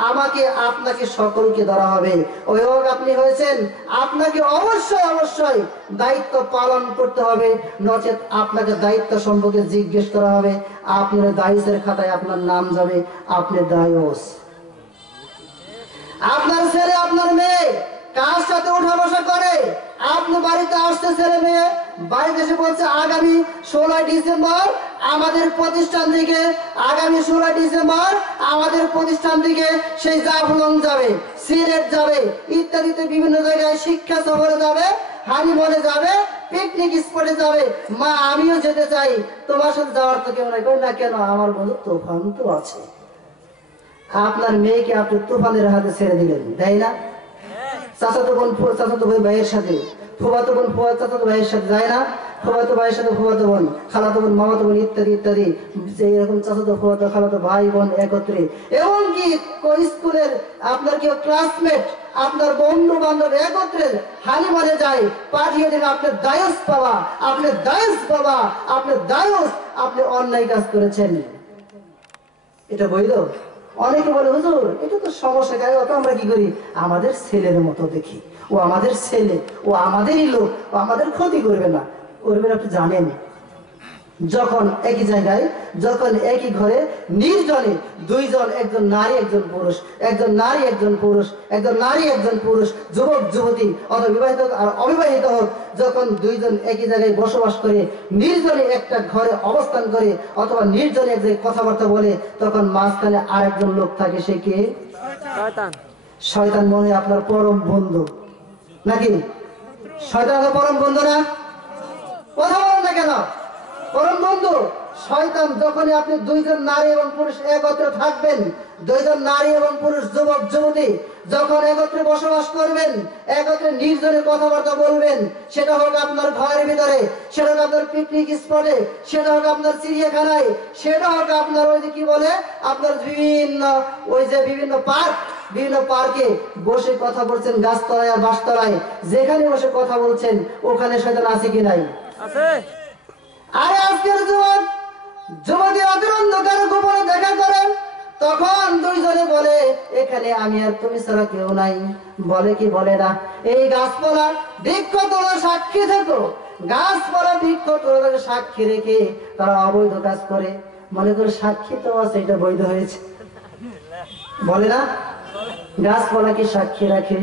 আমাকে আপনাকে সকলকে ধরা হবে। অভিভাবক আপনি হয়েছেন, আপনাকে অবশ্যই দায়িত্ব পালন করতে হবে, নচেত আপনাকে দায়িত্ব সম্পর্কে জিজ্ঞেস করা হবে। আপনার দায়িত্বের খাতায় আপনার নাম যাবে, আপনি দায়ুস। আপনার ছেলে আপনার মেয়ে কার সাথে উঠা বসা করে, আপনি বাড়িতে আসছে, ছেলে মেয়ে বাড়িতে এসে বলছে আগামী 16 ডিসেম্বর আমাদের প্রতিষ্ঠান থেকে, আগামী 16 ডিসেম্বর আমাদের প্রতিষ্ঠান থেকে সেই জাফলং যাবে, সিলেট যাবে, ইত্যাদিতে বিভিন্ন জায়গায় শিক্ষা সফরে যাবে, হানিমুনে যাবে, পিকনিক স্পটে যাবে। মা আমিও যেতে চাই, তোমার সাথে যাওয়ার তো কেউ নাই। না কেন? আমার বন্ধু তুফান তো আছে। আপনার মেয়েকে আপনি তুফানের হাতে ছেড়ে দিলেন, তাই না? চাচাতো বোন চাচাতো ভাইয়ের সাথে, ফুফাতো বোন চাচাতো ভাইয়ের সাথে যায় না? ফুফাতো ভাইয়ের সাথে ফুফাতো বোন, খালাতো বোন, মামাতো বোন ইত্যাদি ইত্যাদি, এরকম চাচাতো ফুফাতো খালাতো ভাই বোন একত্রে। এমনকি স্কুলের আপনার কেউ ক্লাসমেট, আপনার বন্ধু বান্ধব একত্রে হানিমুনে যায়, পাঠিয়ে দেন। আপনার দায়স পাওয়া, আপনার দায়স পাওয়া, আপনার দায়স, আপনি অন্যায় কাজ করেছেন। এটা বৈধ? অনেকে বলে হুজুর এটা তো সমস্যা, কেন? আমরা কি করি, আমাদের ছেলের মতো দেখি, ও আমাদের ছেলে, ও আমাদেরই লোক, ও আমাদের ক্ষতি করবে না। আপনি জানেন, যখন একই জায়গায়, যখন একই ঘরে নির্জনে দুইজন, একজন নারী একজন পুরুষ, একজন নারী একজন পুরুষ, একজন নারী একজন পুরুষ, যুবক যুবতী অথবা বিবাহিত আর অবিবাহিত হোক, যখন দুইজন একই জায়গায় বসবাস করে, নির্জনে একটা ঘরে অবস্থান করে, অথবা নির্জনে এক জায়গায় কথাবার্তা বলে, তখন মাঝখানে আরেকজন লোক থাকে, সে কে? শয়তান। শয়তান মনে হয় আপনার পরম বন্ধু নাকি? শয়তান পরম বন্ধু না? কথা বলেন না কেন? পরম বন্ধু। শয়তান যখনই আপনি দুইজন নারী এবং পুরুষ একত্রে থাকবেন, দুইজন নারী এবং পুরুষ, যুবক যুবতী যখন একত্রে বসবাস করবেন, একত্রে নির্জনে কথাবার্তা বলবেন, সেটা হোক আপনার ঘরের ভিতরে, সেটা হোক আপনার পিকনিক স্পটে, সেটা হোক আপনার চিড়িয়াখানায়, সেটা হোক আপনার ওই যে কি বলে, আপনার বিভিন্ন পার্ক, বিভিন্ন পার্কে বসে কথা বলছেন, গাছতলায় আর বাসতলায়, যেখানে বসে কথা বলছেন, ওখানে শয়তান আছে কি নাই? আছে। আরে আজকের যুবক যুবতী রাতের অন্ধকারে গোপনে দেখা করেন, তখন দুইজনে বলে এখানে আমি আর তুমি ছাড়া কেউ নাই। বলে কি বলে না? এই গাছপালা বৃক্ষ তোলা সাক্ষী থেকো, গাছপালা বৃক্ষ তোলাকে সাক্ষী রেখে তারা অবৈধ কাজ করে, মনে করে সাক্ষী তো আছে, এটা বৈধ হয়েছে। বলে না? গাছপালা কি সাক্ষী রাখে?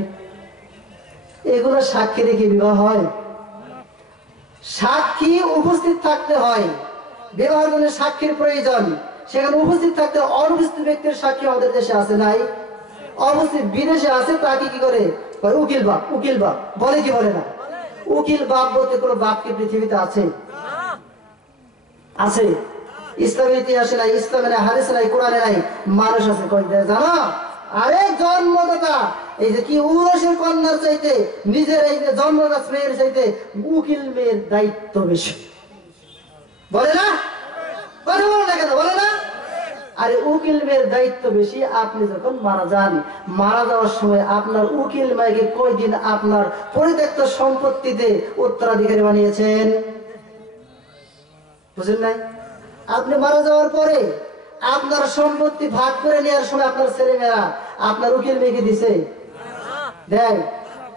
এগুলো সাক্ষী রেখে বিবাহ হয়? সাক্ষী উপস্থিত থাকতে হয়, বিবাহের জন্য সাক্ষীর প্রয়োজন। সেখানে উপস্থিত থাকতে, অনুপস্থিত ব্যক্তির সাক্ষী আমাদের দেশে আছে নাই? অবস্থিত বিদেশে আছে, তাকে কি করে উকিল বাপ, উকিল বাপ বলে কি বলে না? উকিল বাপ বলতে কোনো বাপ কি পৃথিবীতে আছে? আছে? ইসলামের ইতিহাসে নাই, ইসলামের হাদিসে নাই, কোরআনে নাই। মানুষ আছে কই জানো? আরে জন্মদাতা, এই যে কি উরসের কন্যার চাইতে নিজের এই যে জন্মদাতা মেয়ের চাইতে উকিল মেয়ের দায়িত্ব বেশি, বলে না? কথা বলে না কেন? বলে না? আরে উকিল মেয়ের দায়িত্ব বেশি। আপনি যখন মারা যান, মারা যাওয়ার সময় আপনার উকিল মাইকে কয়দিন আপনার পরিত্যক্ত সম্পত্তিতে উত্তরাধিকারী বানিয়েছেন? বুঝেন নাই? আপনি মারা যাওয়ার পরে আপনার সম্পত্তি ভাগ করে নেওয়ার সময় আপনার ছেলেমেয়েরা আপনার উকিল মেয়েকে দিছে? দেয়?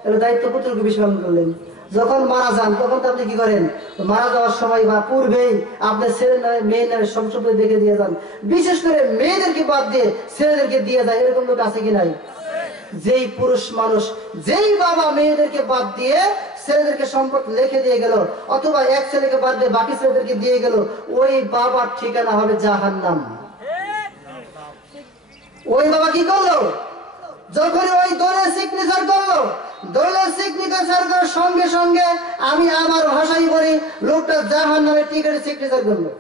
তাহলে দায়িত্ব কতটুকু বেশি পালন করলেন? যখন মারা যান তখন তো আপনি কি করেন? মারা যাওয়ার সময় বা পূর্বেই আপনার ছেলে নামে মেয়ের নামে সব সম্পত্তি দেখে দিয়ে যান। বিশেষ করে মেয়েদেরকে বাদ দিয়ে ছেলেদেরকে দিয়ে যায়, এরকম লোক আছে কি নাই? যেই পুরুষ মানুষ, যেই বাবা মেয়েদেরকে বাদ দিয়ে ছেলেদেরকে সম্পদ লিখে দিয়ে গেল, অথবা এক ছেলেকে বাদ দিয়ে বাকি ছেলেদেরকে দিয়ে গেল, ওই বাবার ঠিকানা হবে জাহান্নাম। ওই বাবা কি করলো? যখন ওই দলের সিগনেচার করলো, দলের সিগনেচার করার সঙ্গে সঙ্গে আমি আমার ভাষাই বলি, লোকটা জাহান্নামের টিকেটে সিগনেচার করলো।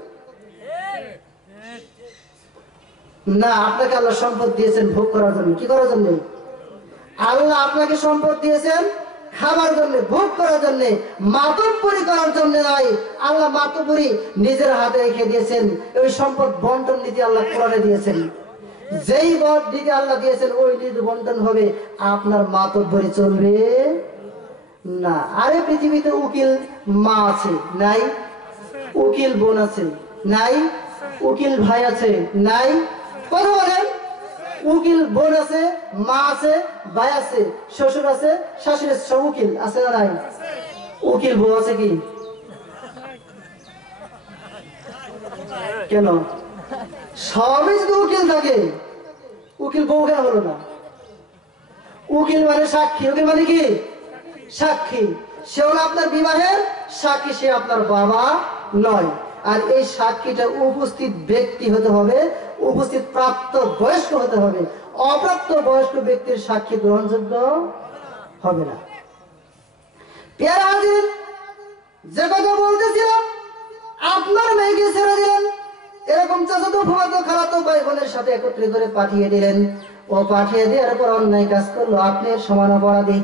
না, আপনাকে আল্লাহ সম্পদ দিয়েছেন ভোগ করার জন্য। কি করার জন্য? আল্লাহ আপনাকে সম্পদ দিয়েছেন খাবার জন্য, ভোগ করার জন্য, মাতব্বরি করার জন্য নয়। আল্লাহ মাতব্বরি নিজের হাতে রেখে দিয়েছেন। ওই সম্পদ বন্টন নীতি আল্লাহ কোরআনে দিয়েছেন। যেই নীতি আল্লাহ দিয়েছেন ওই নীতি বন্টন হবে, আপনার মাতব্বরি চলবে না। আরে পৃথিবীতে উকিল মা আছে নাই? উকিল বোন আছে নাই? উকিল ভাই আছে নাই? কথা বলেন। উকিল বোন আছে, মা আছে, ভাই আছে, শ্বশুর আছে, শাশুড়ি আছে, সব উকিল আছে না নাই? উকিল বউ আছে কি? কেন? সবই যদি উকিল থাকে, উকিল বউ কেন হলো না? উকিল মানে সাক্ষী। উকিল মানে কি? সাক্ষী। সে হলো আপনার বিবাহের সাক্ষী, সে আপনার বাবা নয়। আর এই সাক্ষীটা উপস্থিত ব্যক্তি হতে হবে, উপস্থিত প্রাপ্ত বয়স্ক হতে হবে। অপ্রাপ্ত বয়স্ক ব্যক্তির সাক্ষী গ্রহণযোগ্য হবে না। পেয়ারা হাজির, যে কথা বলতেছিলাম, আপনার মেয়েকে ছেড়ে দিলেন, এরকম চাচাতো ফুফাতো খালাতো ভাই বোনের সাথে একত্রিত করে পাঠিয়ে দিলেন। ও পাঠিয়ে দেওয়ার পর অন্যায় কাজ করলো, আপনি সমান অপরাধী,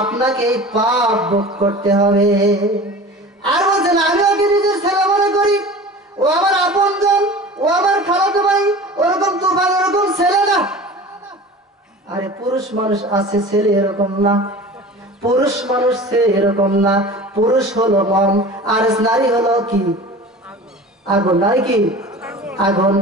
আপনাকে এই পাপ ভোগ করতে হবে। আর বলছেন আমি ওকে নিজের ছেলে মনে করি, ও আমার আপনজন, ও আমার খালাতো ভাই, ওরকম তুফান ওরকম ছেলে না। আরে পুরুষ মানুষ আছে, ছেলে এরকম না। পুরুষ মানুষ ছেলে এরকম না। পুরুষ হলো মম, আর নারী হলো কি? আগুন। নারী কি? আগুন।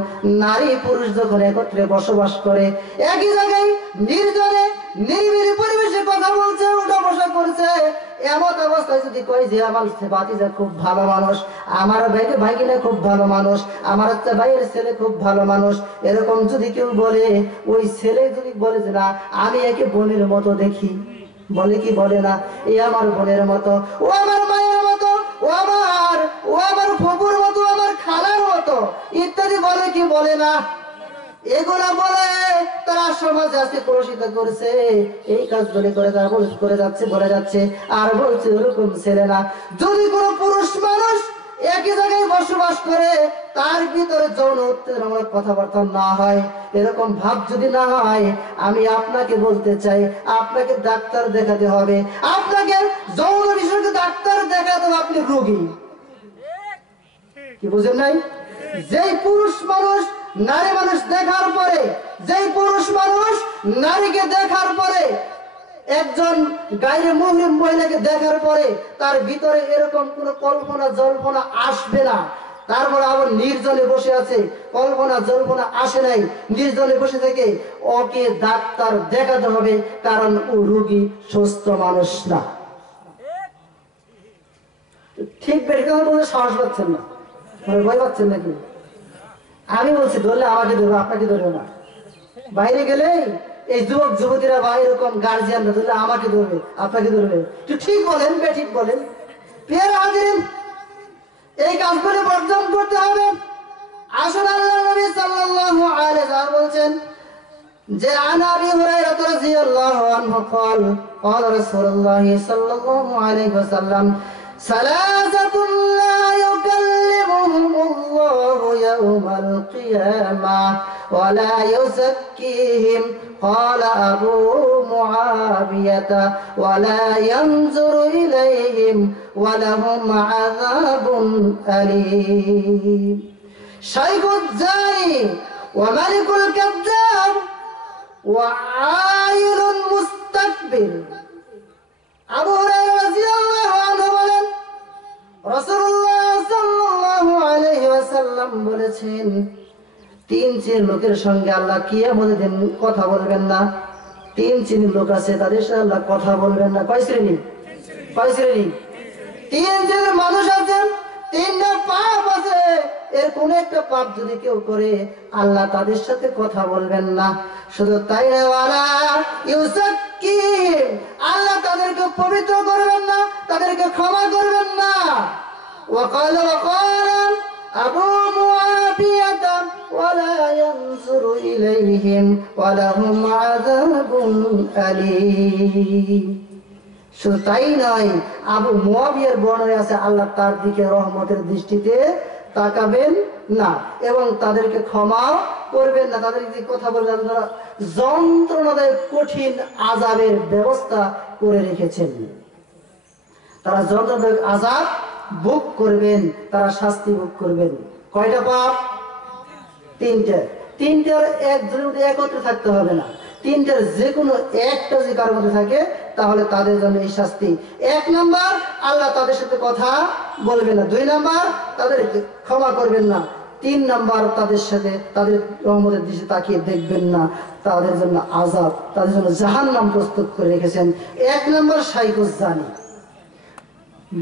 নারী পুরুষ যখন একত্রে বসবাস করে, একই জায়গায় নির্জনে নিরিবিলি পরিবেশে কথা বলছে, উঠা বসা করছে, এমন অবস্থায় যদি কয় যে আমার ভাতিজা খুব ভালো মানুষ, আমার ভাইগিনা খুব ভালো মানুষ, আমার ভাইয়ের ছেলে খুব ভালো মানুষ, এরকম যদি কেউ বলে, ওই ছেলে যদি বলে যে না আমি একে বোনের মতো দেখি, বলে কি বলে না? এ আমার বোনের মতো, ও আমার মায়ের মতো, ও আমার ফুপুর মতো, আমার খালার মতো ইত্যাদি বলে কি বলে না? এগুলা বলে তারা সমাজে আজকে কলুষিত করছে। এই কাজগুলি করে তারা করে যাচ্ছে, বলে যাচ্ছে, আর বলছে ওরকম ছেলে না। যদি কোনো পুরুষ মানুষ একই জায়গায় বসবাস করে, তার ভিতরে যৌন উত্তেজনামূলক কথাবার্তা না হয়, এরকম ভাব যদি না হয়, আমি আপনাকে বলতে চাই আপনাকে ডাক্তার দেখাতে হবে। আপনাকে যৌন বিষয়কে ডাক্তার দেখাতে হবে, আপনি রোগী। কি বুঝেন নাই? যেই পুরুষ মানুষ নারী মানুষ দেখার পরে, যেই পুরুষ মানুষ নারীকে দেখার পরে, একজন গায়ের মুহরিম মহিলাকে দেখার পরে তার ভিতরে এরকম কোন কল্পনা জল্পনা আসবে না। তারপর আবার নির্জনে বসে আছে, কল্পনা জল্পনা আসে নাই, নির্জনে বসে থেকে ওকে ডাক্তার দেখাতে হবে, কারণ ও রোগী, সুস্থ মানুষ না। ঠিক বেশি বলতে সাহস পাচ্ছেন না, ভয় পাচ্ছেন নাকি? আমি বলছি ধরলে আমাকে ধরবে, আপনাকে ধরবে না। বাইরে গেলে এই যুবক যুবতীরা বা এরকম গার্জিয়ানরা ধরলে আমাকে ধরবে, আপনাকে ধরবে। একটু ঠিক বলেন, ঠিক বলেন। প্রিয় হাজিরিন, এই কাজগুলো বর্জন করতে হবে। আসলে আল্লাহর নবী সাল্লাল্লাহু আলাইহি ওয়াসাল্লাম বলছেন যে আন আবি হুরায়রা রাদিয়াল্লাহু আনহু قال قال رسول الله صلى الله عليه وسلم ثلاثة لا يكلمهم الله يوم القيامة ولا يزكيهم قال أبو معاوية ولا ينظر إليهم ولهم عذاب أليم شيخ الزاني وملك الكذاب وعائل مستكبر আবু হুরায়রা রাদিয়াল্লাহু আনহু বলেন রাসূলুল্লাহ সাল্লাল্লাহু আলাইহি ওয়াসাল্লাম বলেছেন তিন শ্রেণীর লোকের সঙ্গে আল্লাহ কিয়ামতের দিন কথা বলবেন না। তিন শ্রেণীর লোক আছে, তাদের সাথে আল্লাহ কথা বলবেন না। কয় শ্রেণী? কয় শ্রেণী? তিন শ্রেণীর মানুষ আছেন, তিনটা পাপ আছে। এর কোন একটা পাপ যদি কেউ করে আল্লাহ তাদের সাথে কথা বলবেন না। শুধু তাই না, ওয়ালা ইউযাক্কিহিম, আল্লাহ তাদেরকে পবিত্র করবেন না, তাদেরকে ক্ষমা করবেন না। ওয়াকাল আবু মুআবিয়া ওয়ালা ইয়ানজুরু ইলাইহিম ওয়া লাহুম আযাবুন আলীম। শুধু তাই নয়, আবু মুআবিয়ার বর্ণনায় আছে আল্লাহ তার দিকে রহমতের দৃষ্টিতে তাকাবেন না এবং তাদেরকে ক্ষমা করবেন না। তাদেরকে কথা বলবেন না, যন্ত্রণাদায়ক কঠিন আযাবের ব্যবস্থা করে রেখেছেন। তারা যন্ত্রণাদায়ক আযাব ভোগ করবেন, তারা শাস্তি ভোগ করবেন। কয়টা পাপ? তিনটা। তিনটার একজনের মধ্যে একত্রে থাকতে হবে না। তিনটার যে কোনো একটা যদি কারোর মধ্যে থাকে তাহলে তাদের জন্য এই শাস্তি। এক নাম্বার, আল্লাহ তাদের সাথে কথা বলবেন না। দুই নাম্বার, তাদেরকে ক্ষমা করবেন না। তিন নাম্বার, তাদের সাথে তাদের রহমতের দিকে তাকিয়ে দেখবেন না। তাদের জন্য আযাব, তাদের জন্য জাহান্নাম প্রস্তুত করে রেখেছেন। এক নাম্বার শাইখুজ জানি,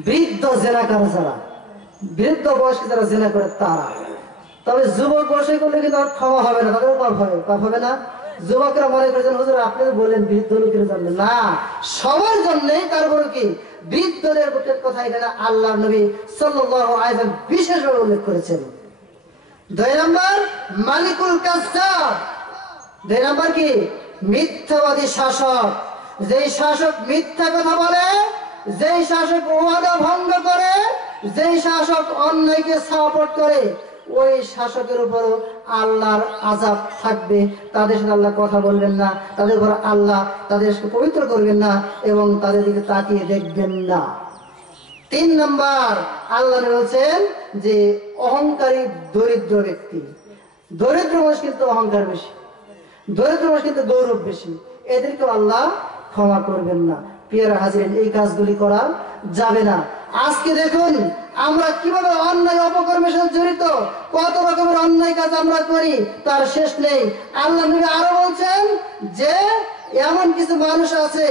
বৃদ্ধ জেনাকার যারা, বৃদ্ধ বয়সে যারা জেনা করে তারা। তবে যুবক বয়সে করলে কিন্তু আর ক্ষমা হবে না, তাদের পাপ হবে। পাপ হবে না? যুবকরা মনে করেছেন হুজুর আপনি বললেন বৃদ্ধ লোকের জন্য, না, সবার জন্যই। তারপরে কি বৃদ্ধদের কথা এখানে আল্লাহর নবী সাল্লাল্লাহু আলাইহি ওয়াসাল্লাম বিশেষভাবে উল্লেখ করেছেন। দুই নাম্বার মালিকুল কাজ্জাব। দুই নাম্বার কি? মিথ্যাবাদী শাসক। যেই শাসক মিথ্যা কথা বলে, যেই শাসক ওয়াদা ভঙ্গ করে, যেই শাসক অন্যায়কে সাপোর্ট করে, ওই শাসকের উপর আল্লাহর আযাব থাকবে। তাদের সাথে আল্লাহ কথা বলবেন না, তাদের উপর আল্লাহ তাদেরকে পবিত্র করবেন না এবং তাদের দিকে তাকিয়ে দেখবেন না। তিন নাম্বার, আল্লাহ বলছেন যে অহংকারী দরিদ্র ব্যক্তি। দরিদ্র মানুষ কিন্তু অহংকার বেশি, দরিদ্র মানুষ কিন্তু গৌরব বেশি, এদেরকে আল্লাহ ক্ষমা করবেন না। প্রিয় হাজিরিন, এই কাজগুলি করা যাবে না। আজকে দেখুন আমরা কিভাবে অন্যায় অপকর্মের সাথে জড়িত, কত রকমের অন্যায় কাজ আমরা করি, তার শেষ নেই। আল্লাহ নবী আরো বলছেন যে এমন কিছু মানুষ আছে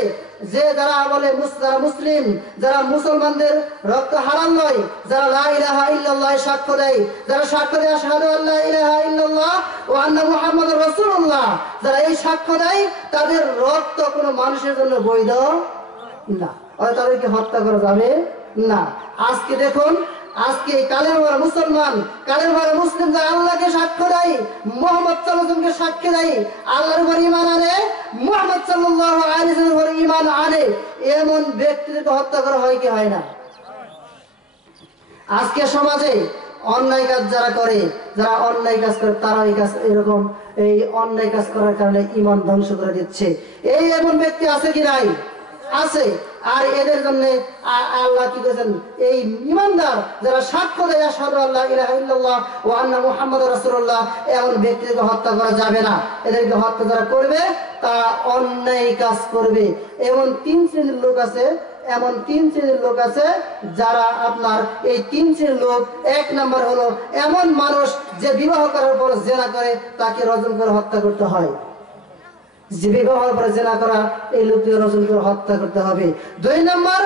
যে যারা বলে যারা মুসলিম, যারা মুসলমানদের রক্ত হারাম নয়, যারা লা ইলাহা ইল্লাল্লাহ সাক্ষ্য দেয়, যারা সাক্ষ্য দেয় আশহাদু আল্লা ইলাহা ইল্লাল্লাহ ওয়া আন্না মুহাম্মাদুর রাসূলুল্লাহ, যারা এই সাক্ষ্য দেয় তাদের রক্ত কোনো মানুষের জন্য বৈধ না, তাদেরকে হত্যা করা যাবে না। আজকে দেখুন, আজকে কালের ভরা মুসলমান, কালের ভরা মুসলিম যারা আল্লাহকে সাক্ষ্য দেয়, মুহাম্মদ সাল্লাল্লাহু আলাইহি ওয়াসাল্লামকে সাক্ষ্য দেয়, আল্লাহর উপর ঈমান আনে, মুহাম্মদ সাল্লাল্লাহু আলাইহি ওয়াসাল্লামের উপর ঈমান আনে, এমন ব্যক্তিদেরকে হত্যা করা হয় কি হয় না? আজকে সমাজে অন্যায় কাজ যারা করে, যারা অন্যায় কাজ করে, তারা এই কাজ এরকম এই অন্যায় কাজ করার কারণে ঈমান ধ্বংস করে দিচ্ছে। এই এমন ব্যক্তি আছে কি নাই? আছে। আর এদের জন্য আল্লাহ কি করেছেন? এই ঈমানদার যারা সাক্ষ্য দেয় আশহাদু আল্লা ইলাহা ইল্লাল্লাহ ওয়া আন্না মুহাম্মাদুর রাসূলুল্লাহ, এমন ব্যক্তিকে হত্যা করা যাবে না। এদেরকে হত্যা যারা করবে তারা অন্যায় কাজ করবে। এমন তিন শ্রেণীর লোক আছে, এমন তিন শ্রেণীর লোক আছে যারা আপনার এই তিন শ্রেণীর লোক। এক নাম্বার হলো এমন মানুষ যে বিবাহ করার পর জেনা করে, তাকে রজম করে হত্যা করতে হয়। যে বিবাহের পরে জেনা করা, এই লোককে রজম করে হত্যা করতে হবে। দুই নাম্বার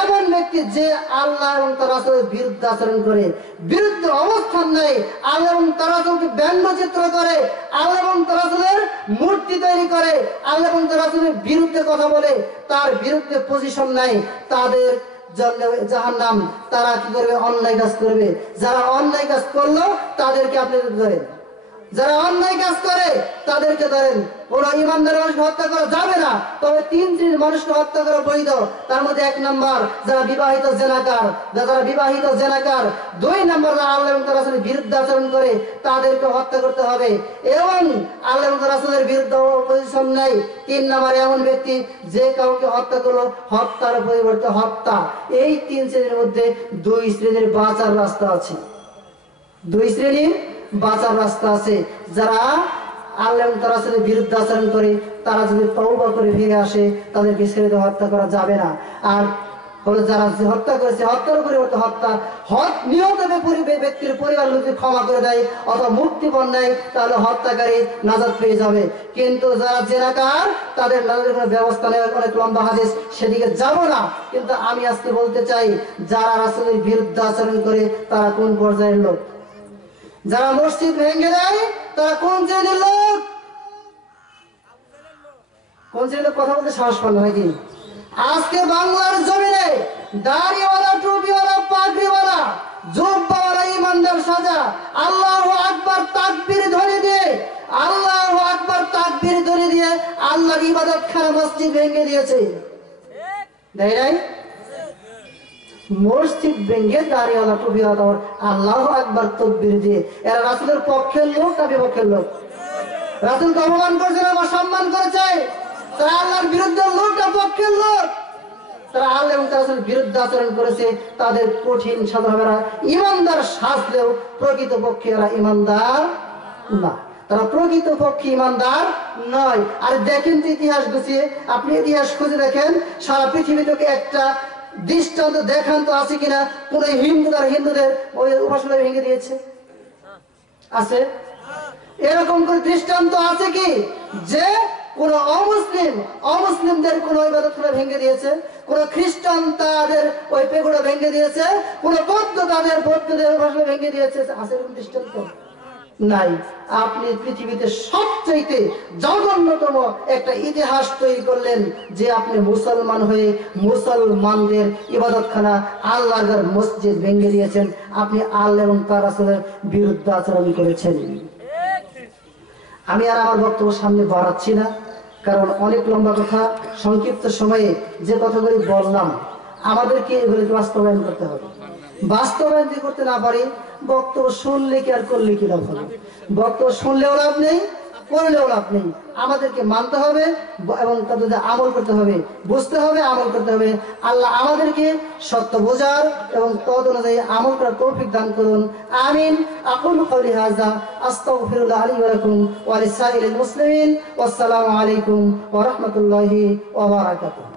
এমন ব্যক্তি যে আল্লাহ এবং তার রাসূলের বিরুদ্ধে আচরণ করে, বিরুদ্ধে অবস্থান নেয়, আল্লাহ এবং তার রাসূলকে ব্যঙ্গচিত্র করে, আল্লাহ এবং তার রাসূলের মূর্তি তৈরি করে, আল্লাহ এবং তার রাসূলের বিরুদ্ধে কথা বলে, তার বিরুদ্ধে পজিশন নাই, তাদের জন্য জাহান্নাম। তারা কি করবে? অন্যায় কাজ করবে। যারা অন্যায় কাজ করলো তাদেরকে আপনি ধরেন, যারা অন্যায় কাজ করে তাদেরকে ধরেন। ওরা ইমানদার মানুষকে হত্যা করা যাবে না, তবে 3 শ্রেণীর মানুষকে হত্যা করা বৈধ। তার মধ্যে 1 নাম্বার যারা বিবাহিত জেনাকার, যারা বিবাহিত জেনাকার। 2 নাম্বার যারা আল্লাহ এবং তার রাসূলের বিরুদ্ধে আচরণ করে তাদেরকে হত্যা করতে হবে, এবং আল্লাহ এবং তার রাসূলের বিরুদ্ধে অপোজিশন নাই। 3 নাম্বার এমন ব্যক্তি যে কাউকে হত্যা করলো, হত্যার পরিবর্তে হত্যা। এই 3 শ্রেণীর মধ্যে 2 শ্রেণীর বাঁচার রাস্তা আছে, 2 শ্রেণীর বাঁচার রাস্তা আছে। যারা আল্লাহ এবং তার রাসূলের বিরুদ্ধে আচরণ করে তারা যদি তওবা করে ফিরে আসে তাদেরকে ছেড়ে দিয়ে হত্যা করা যাবে না। আর হলো যারা হত্যা করেছে, হত্যার পরিবর্তে হত্যা, নিহত ব্যক্তির পরিবার যদি ক্ষমা করে দেয় অথবা মুক্তিপণ নেয় তাহলে হত্যাকারী নাজাত পেয়ে যাবে। কিন্তু যারা জেনাকার তাদের নাজাতের কোনো ব্যবস্থা নেই, অনেক লম্বা হাদিস, সেদিকে যাব না। কিন্তু আমি আজকে বলতে চাই, যারা রাসূলের বিরুদ্ধে আচরণ করে তারা কোন পর্যায়ের লোক? যারা মসজিদ ভেঙে দেয় তারা কোন শ্রেণীর লোক? কোন শ্রেণীর লোক? কথা বলতে সাহস পান নাকি? আজকে বাংলার জমিনে দাড়িওয়ালা, টুপিওয়ালা, পাগড়িওয়ালা, জুব্বাওয়ালা ইমানদার সাজা আল্লাহু আকবার তাকবীর ধ্বনি দিয়ে, আল্লাহু আকবার তাকবীর ধ্বনি দিয়ে আল্লাহর ইবাদতখানা মসজিদ ভেঙে দিয়েছে। দেয় নাই? মসজিদ ভেঙে দাড়িওয়ালা, টুপিওয়ালা আল্লাহু আকবার তাকবীর দিয়ে এরা রাসূলের পক্ষের লোক না বিপক্ষের লোক? রাসূলকে অপমান করছে না সম্মান করেছে? তারা আল্লাহর বিরুদ্ধে লোক না পক্ষের লোক? তারা আল্লাহ এবং তার রাসূলের বিরুদ্ধে আচরণ করেছে, তাদের কঠিন সাজা হবে না। ইমানদার সাজলেও প্রকৃতপক্ষে এরা ইমানদার না, তারা প্রকৃতপক্ষে ইমানদার নয়। আর দেখেন তো ইতিহাস গুছিয়ে, আপনি ইতিহাস খুঁজে দেখেন, সারা পৃথিবী থেকে একটা দৃষ্টান্ত দেখান তো আছে কিনা কোন হিন্দুদের ওই উপাসনা ভেঙে দিয়েছে? আছে? এরকম কোন দৃষ্টান্ত আছে কি যে কোন অমুসলিমদের কোন ইবাদতখানা ভেঙে দিয়েছে? কোন খ্রিস্টান তাদের ওই পেগোড়া ভেঙে দিয়েছে? কোন বৌদ্ধ তাদের বৌদ্ধদের উপাসনা ভেঙে দিয়েছে? আছে এরকম দৃষ্টান্ত? নাই। আপনি পৃথিবীতে সবচেয়ে জঘন্যতম একটা ইতিহাস তৈরি করলেন যে আপনি মুসলমান হয়ে মুসলমানদের ইবাদতখানা আল্লাহর মসজিদ ভেঙে দিয়েছেন। আপনি আল্লাহ এবং তার রাসূলের বিরুদ্ধে আচরণ করেছেন। আমি আর আমার বক্তব্য সামনে বাড়াচ্ছি না, কারণ অনেক লম্বা কথা, সংক্ষিপ্ত সময়ে যে কথাগুলি বললাম আমাদেরকে এগুলিকে বাস্তবায়ন করতে হবে। বাস্তবায়ন যদি করতে না পারি, বক্তব্য শুনলে কি আর করলে কি লাভ হবে? বক্তব্য শুনলেও লাভ নেই, করলেও লাভ নেই। আমাদেরকে মানতে হবে এবং তাদের আমল করতে হবে, বুঝতে হবে, আমল করতে হবে। আল্লাহ আমাদেরকে সত্য বোঝার এবং তদ অনুযায়ী আমল করার তৌফিক দান করুন। আমিন। আকুলু কওলি হাযা আস্তাগফিরুল্লাহ লি ওয়া লাকুম ওয়া লিসাইরিল মুসলিমিন। ওয়াসসালামু আলাইকুম ওয়া রাহমাতুল্লাহি ওয়া বারাকাতুহু।